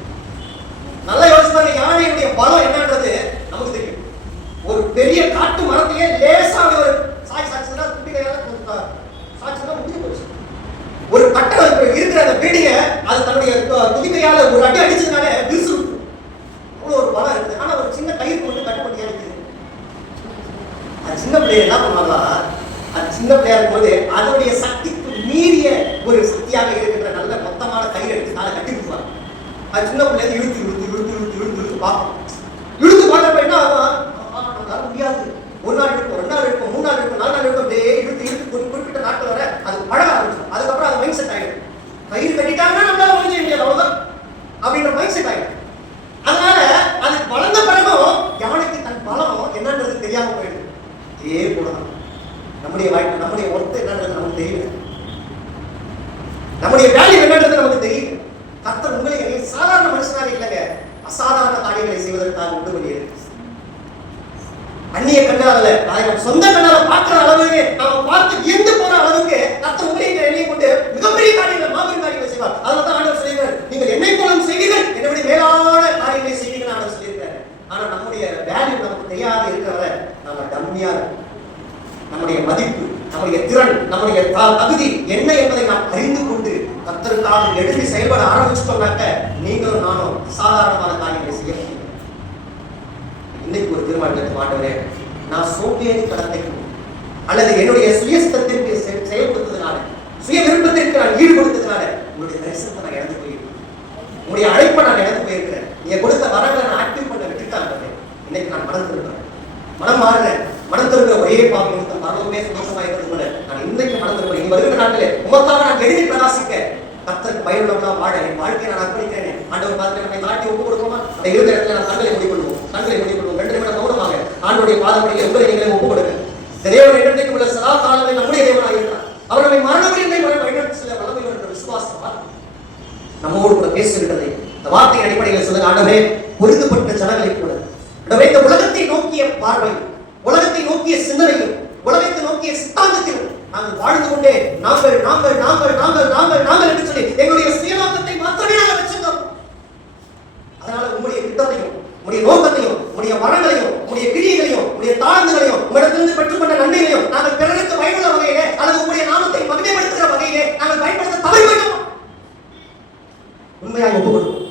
நல்லா யோசிப்பாங்க, யானையுடைய பலம் என்னன்றது நமக்கு தெரியும். ஒரு பெரிய காட்டு மரத்தையே லேசா ஒரு சாட்சினா குட்டி கையால சாட்சினா முடிஞ்சு போச்சு. ஒரு கட்டடம் இருக்கிற அந்த வீடிய அது தன்னுடைய துதிக்கையால ஒரு அடி அடிச்சதுனால விரிசு அவ்வளவு ஒரு பலம் இருக்குது. ஆனா ஒரு சின்ன கயிறு கொண்டு கட்டுப்பட்டு இருக்குது. அது சின்ன பிள்ளைய என்ன பண்ணுவாங்களா, அது சின்ன பிள்ளையா இருக்கும்போது அதனுடைய சக்திக்கு மீறிய ஒரு சக்தியாக இருக்கின்ற நல்ல மொத்தமான கயிறு எடுத்து காலை கட்டி விட்டுவாங்க. அது சின்ன பிள்ளைய இழுத்து இழுத்து இழுத்து இழுத்து இழுத்து இழுத்து பார்க்கும். இழுத்து பார்த்தப்ப என்ன ஆகும், நம்மளால முடியாது, ஒரு நாள் இருக்கும், 2 நாள் இருக்கும், 3 நாள் இருக்கும், 4 நாள் இருக்கும், அப்படியே இழுத்து இழுத்து ஒரு குறிப்பிட்ட நாட்கள் வர அது பழக ஆரம்பிச்சிடும். அதுக்கப்புறம் அது மைண்ட் செட் ஆகிடும். கயிறு கட்டிட்டாங்கன்னா நம்மளால ஒன்றும் செய்ய முடியாது, அவ்வளவுதான் அப்படின்ற மைண்ட் செட் ஆகிடும். அதனால அது வளர்ந்த பிறகும் யானைக்கு தன் பலம் என்னன்றது தெரியாம போயிடுது. இதே போலதான் நம்முடைய வாழ்க்கை, நம்முடைய ஒர்த் என்னன்றது நமக்கு தெரியல, நம்முடைய வேல்யூ என்னன்றது நமக்கு தெரியல. கர்த்தர் உங்களை சாதாரண மனுஷனாக இல்லைங்க, அசாதாரண காரியங்களை செய்வதற்காக உண்டு பண்ணியிருக்கு. அந்நிய கண்ணால அதை நம்ம சொந்த கண்ணால பார்க்கிற அளவுக்கு நம்ம பார்த்து வியந்து போற அளவுக்கு கர்த்தர் உங்களை எண்ணெய் கொண்டு மிகப்பெரிய காரியங்கள் மாபெரும் காரியங்களை செய்வார். அதனால ஆண்டவர் சொல்லியிருக்கார், நீங்கள் என்னை போலும் செய்வீர்கள், என்னுடைய மேலான காரியங்களை செய்வீர்கள் ஆண்டவர் சொல்லியிருக்காரு. ஆனா நம்முடைய வேல்யூ நமக்கு தெரியாத இருக்கிறவரை நம்ம டம்மியா இருக்கும். நம்முடைய மதிப்பு, நம்முடைய திறன், நம்முடைய தகுதி என்ன என்பதை நாம் அறிந்து கொண்டு கர்த்தருக்காக எழுதி செயல்பட ஆரம்பிச்சுட்டோம்னாக்க நீங்களும் நானும் சாதாரணமான காரியங்களை செய்ய முடியும். இன்னைக்கு ஒரு தீர்மானத்தை ஆண்டவரே, நான் சோம்பேறி கடத்தைக்கும் அல்லது என்னுடைய சுயஸ்தத்திற்கு செயல்படுத்ததுனால, சுய விருப்பத்திற்கு நான் ஈடு கொடுத்ததுனால உங்களுடைய தரிசனத்தை நான் இழந்து போயிருக்கேன், உங்களுடைய அழைப்பை நான் இழந்து போயிருக்கிறேன், நீங்க கொடுத்த வரங்களை நான் ஆக்டிவ் பண்ண விட்டுட்டாங்க. இன்னைக்கு நான் மனம் திரும்புறேன், மனம் மாறுறேன். மனம் திரும்ப ஒரே பாவம் கொடுத்த மரணமே சந்தோஷமா இருக்கிறது போல நான் இன்றைக்கு மனம் திரும்ப இங்க வருகிற நாட்டிலே உமக்காக நான் எழுதி பிரகாசிக்க கர்த்தருக்கு பயனுள்ளவனா வாழ என் வாழ்க்கையை நான் அர்ப்பணிக்கிறேன். ஆண்டவர் பார்த்து நம்மை தாட்டி ஒப்பு கொடுக்கணுமா, அந்த இருந்த இடத்துல நான் கண்களை மூடிக்கொள்வோம், 2 நிமிடம் கௌரவமாக ஆண்டோடைய பாதப்படியில் உங்களை நீங்களே ஒப்பு கொடுங்க. தேவன் என்றைக்கு உள்ள சதா காலங்களில் நம்முடைய தேவனாக இருக்கிறார். அவர் நம்மை மரணவரில்லை வழிநடத்தி செல்ல வல்லமை என்ற விசுவாசம் நம்மோடு கூட பேசுகின்றது. இந்த வார்த்தையின் அடிப்படையில் சொல்லுங்க, ஆண்டவரே பொருத்தப்பட்ட ஜனங்களை கூட இந்த உலகத்தை நோக்கிய பார்வை, உலகத்தை நோக்கிய சிந்தனையும், உலகத்தை நோக்கிய சித்தாந்தத்திலும் நாங்கள் வாழ்ந்து கொண்டே நாங்கள் நாங்கள் நாங்கள் நாங்கள் நாங்கள் நாங்கள் என்று சொல்லி எங்களுடைய சுயநோக்கத்தை மாத்திரமே நாங்கள் வச்சிருக்கோம். அதனால உங்களுடைய திட்டத்தையும், உங்களுடைய நோக்கத்தையும், உங்களுடைய வரங்களையும், உங்களுடைய கிரியைகளையும், உங்களுடைய தாழ்ந்துகளையும், உங்களிடத்திலிருந்து பெற்றுக்கொண்ட நன்மைகளையும் நாங்கள் பிறருக்கு பயனுள்ள வகையிலே அல்லது உங்களுடைய நாமத்தை மகிமைப்படுத்துகிற வகையிலே நாங்கள் பயன்படுத்த தவறி வேண்டும். உண்மையாக ஒப்பு கொடுப்போம்,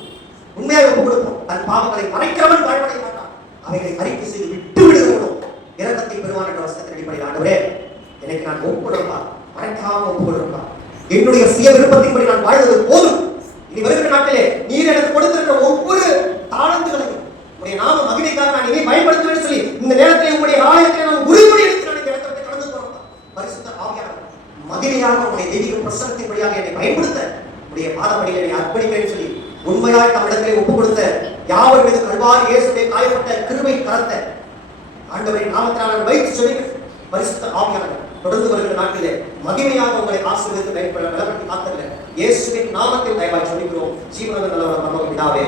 உண்மையாக ஒப்பு கொடுப்போம். தன் பாவங்களை மறைக்கிறவன் வாழ்வடைய மாட்டான், அவைகளை அறிக்கை செய்து விட்டு விடுகிறோம். இரக்கத்தை பெறுவான் என்ற வசனத்தின் அடிப்படையில் ஆண்டவரே எனக்கு நான் ஒப்பு கொடுப்பா, மறைக்காம ஒப்பு கொடுப்பா, என்னுடைய சுய விருப்பத்தின்படி நான் வாழ்வது போதும். இனி வருகிற நாட்டிலே நீர் எனக்கு கொடுத்திருக்கிற ஒவ்வொரு தாளந்துகளையும் உடைய நாம மகிமைக்காக நான் இனி பயன்படுத்துவேன் சொல்லி இந்த நேரத்தில் உங்களுடைய ஆலயத்தில் நான் உறுதிமொழி எடுத்து நான் இந்த இடத்தை கடந்து போறோம். பரிசுத்த ஆவியானவர் உண்மையாய் தமிழத்திலே ஒப்புக் கொடுத்த யாவர் மீது கல்வாரி இயேசுவே காயப்பட்ட கிருபை கரத்தை ஆண்டவரை நாமத்தினால் வைத்து சொல்லி பரிசுத்த ஆவியானவர் தொடர்ந்து வருகிற நாட்டிலே மகிமையாக உங்களை ஆசீர்வதித்து பலப்படுத்தி காத்தல்ல இயேசுவின் நாமத்தில் தயவாய் சொல்லிக்கிறோம். ஜீவனுள்ள நல்லவர் பரலோக பிதாவே,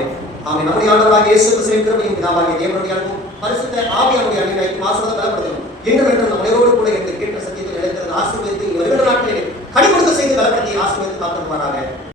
ஆமென். நம்முடைய ஆண்டவராகிய இயேசு கிறிஸ்துவின் கிருபையும் பிதாவாகிய தேவனுடைய அன்பும் பரிசுத்த ஆவியானுடைய அன்பினையும் ஆசீர்வாதம் பலப்படுத்தணும். இன்னும் என்று நம்மளோடு கூட இந்த கேட்ட சத்தியத்தில் நிலைத்திருந்த ஆசீர்வதித்து வருகிற நாட்டிலே கடிபடுத்த செய்து பலப்படுத்தி ஆசீர்வதித்து காத்திருப்பாராக.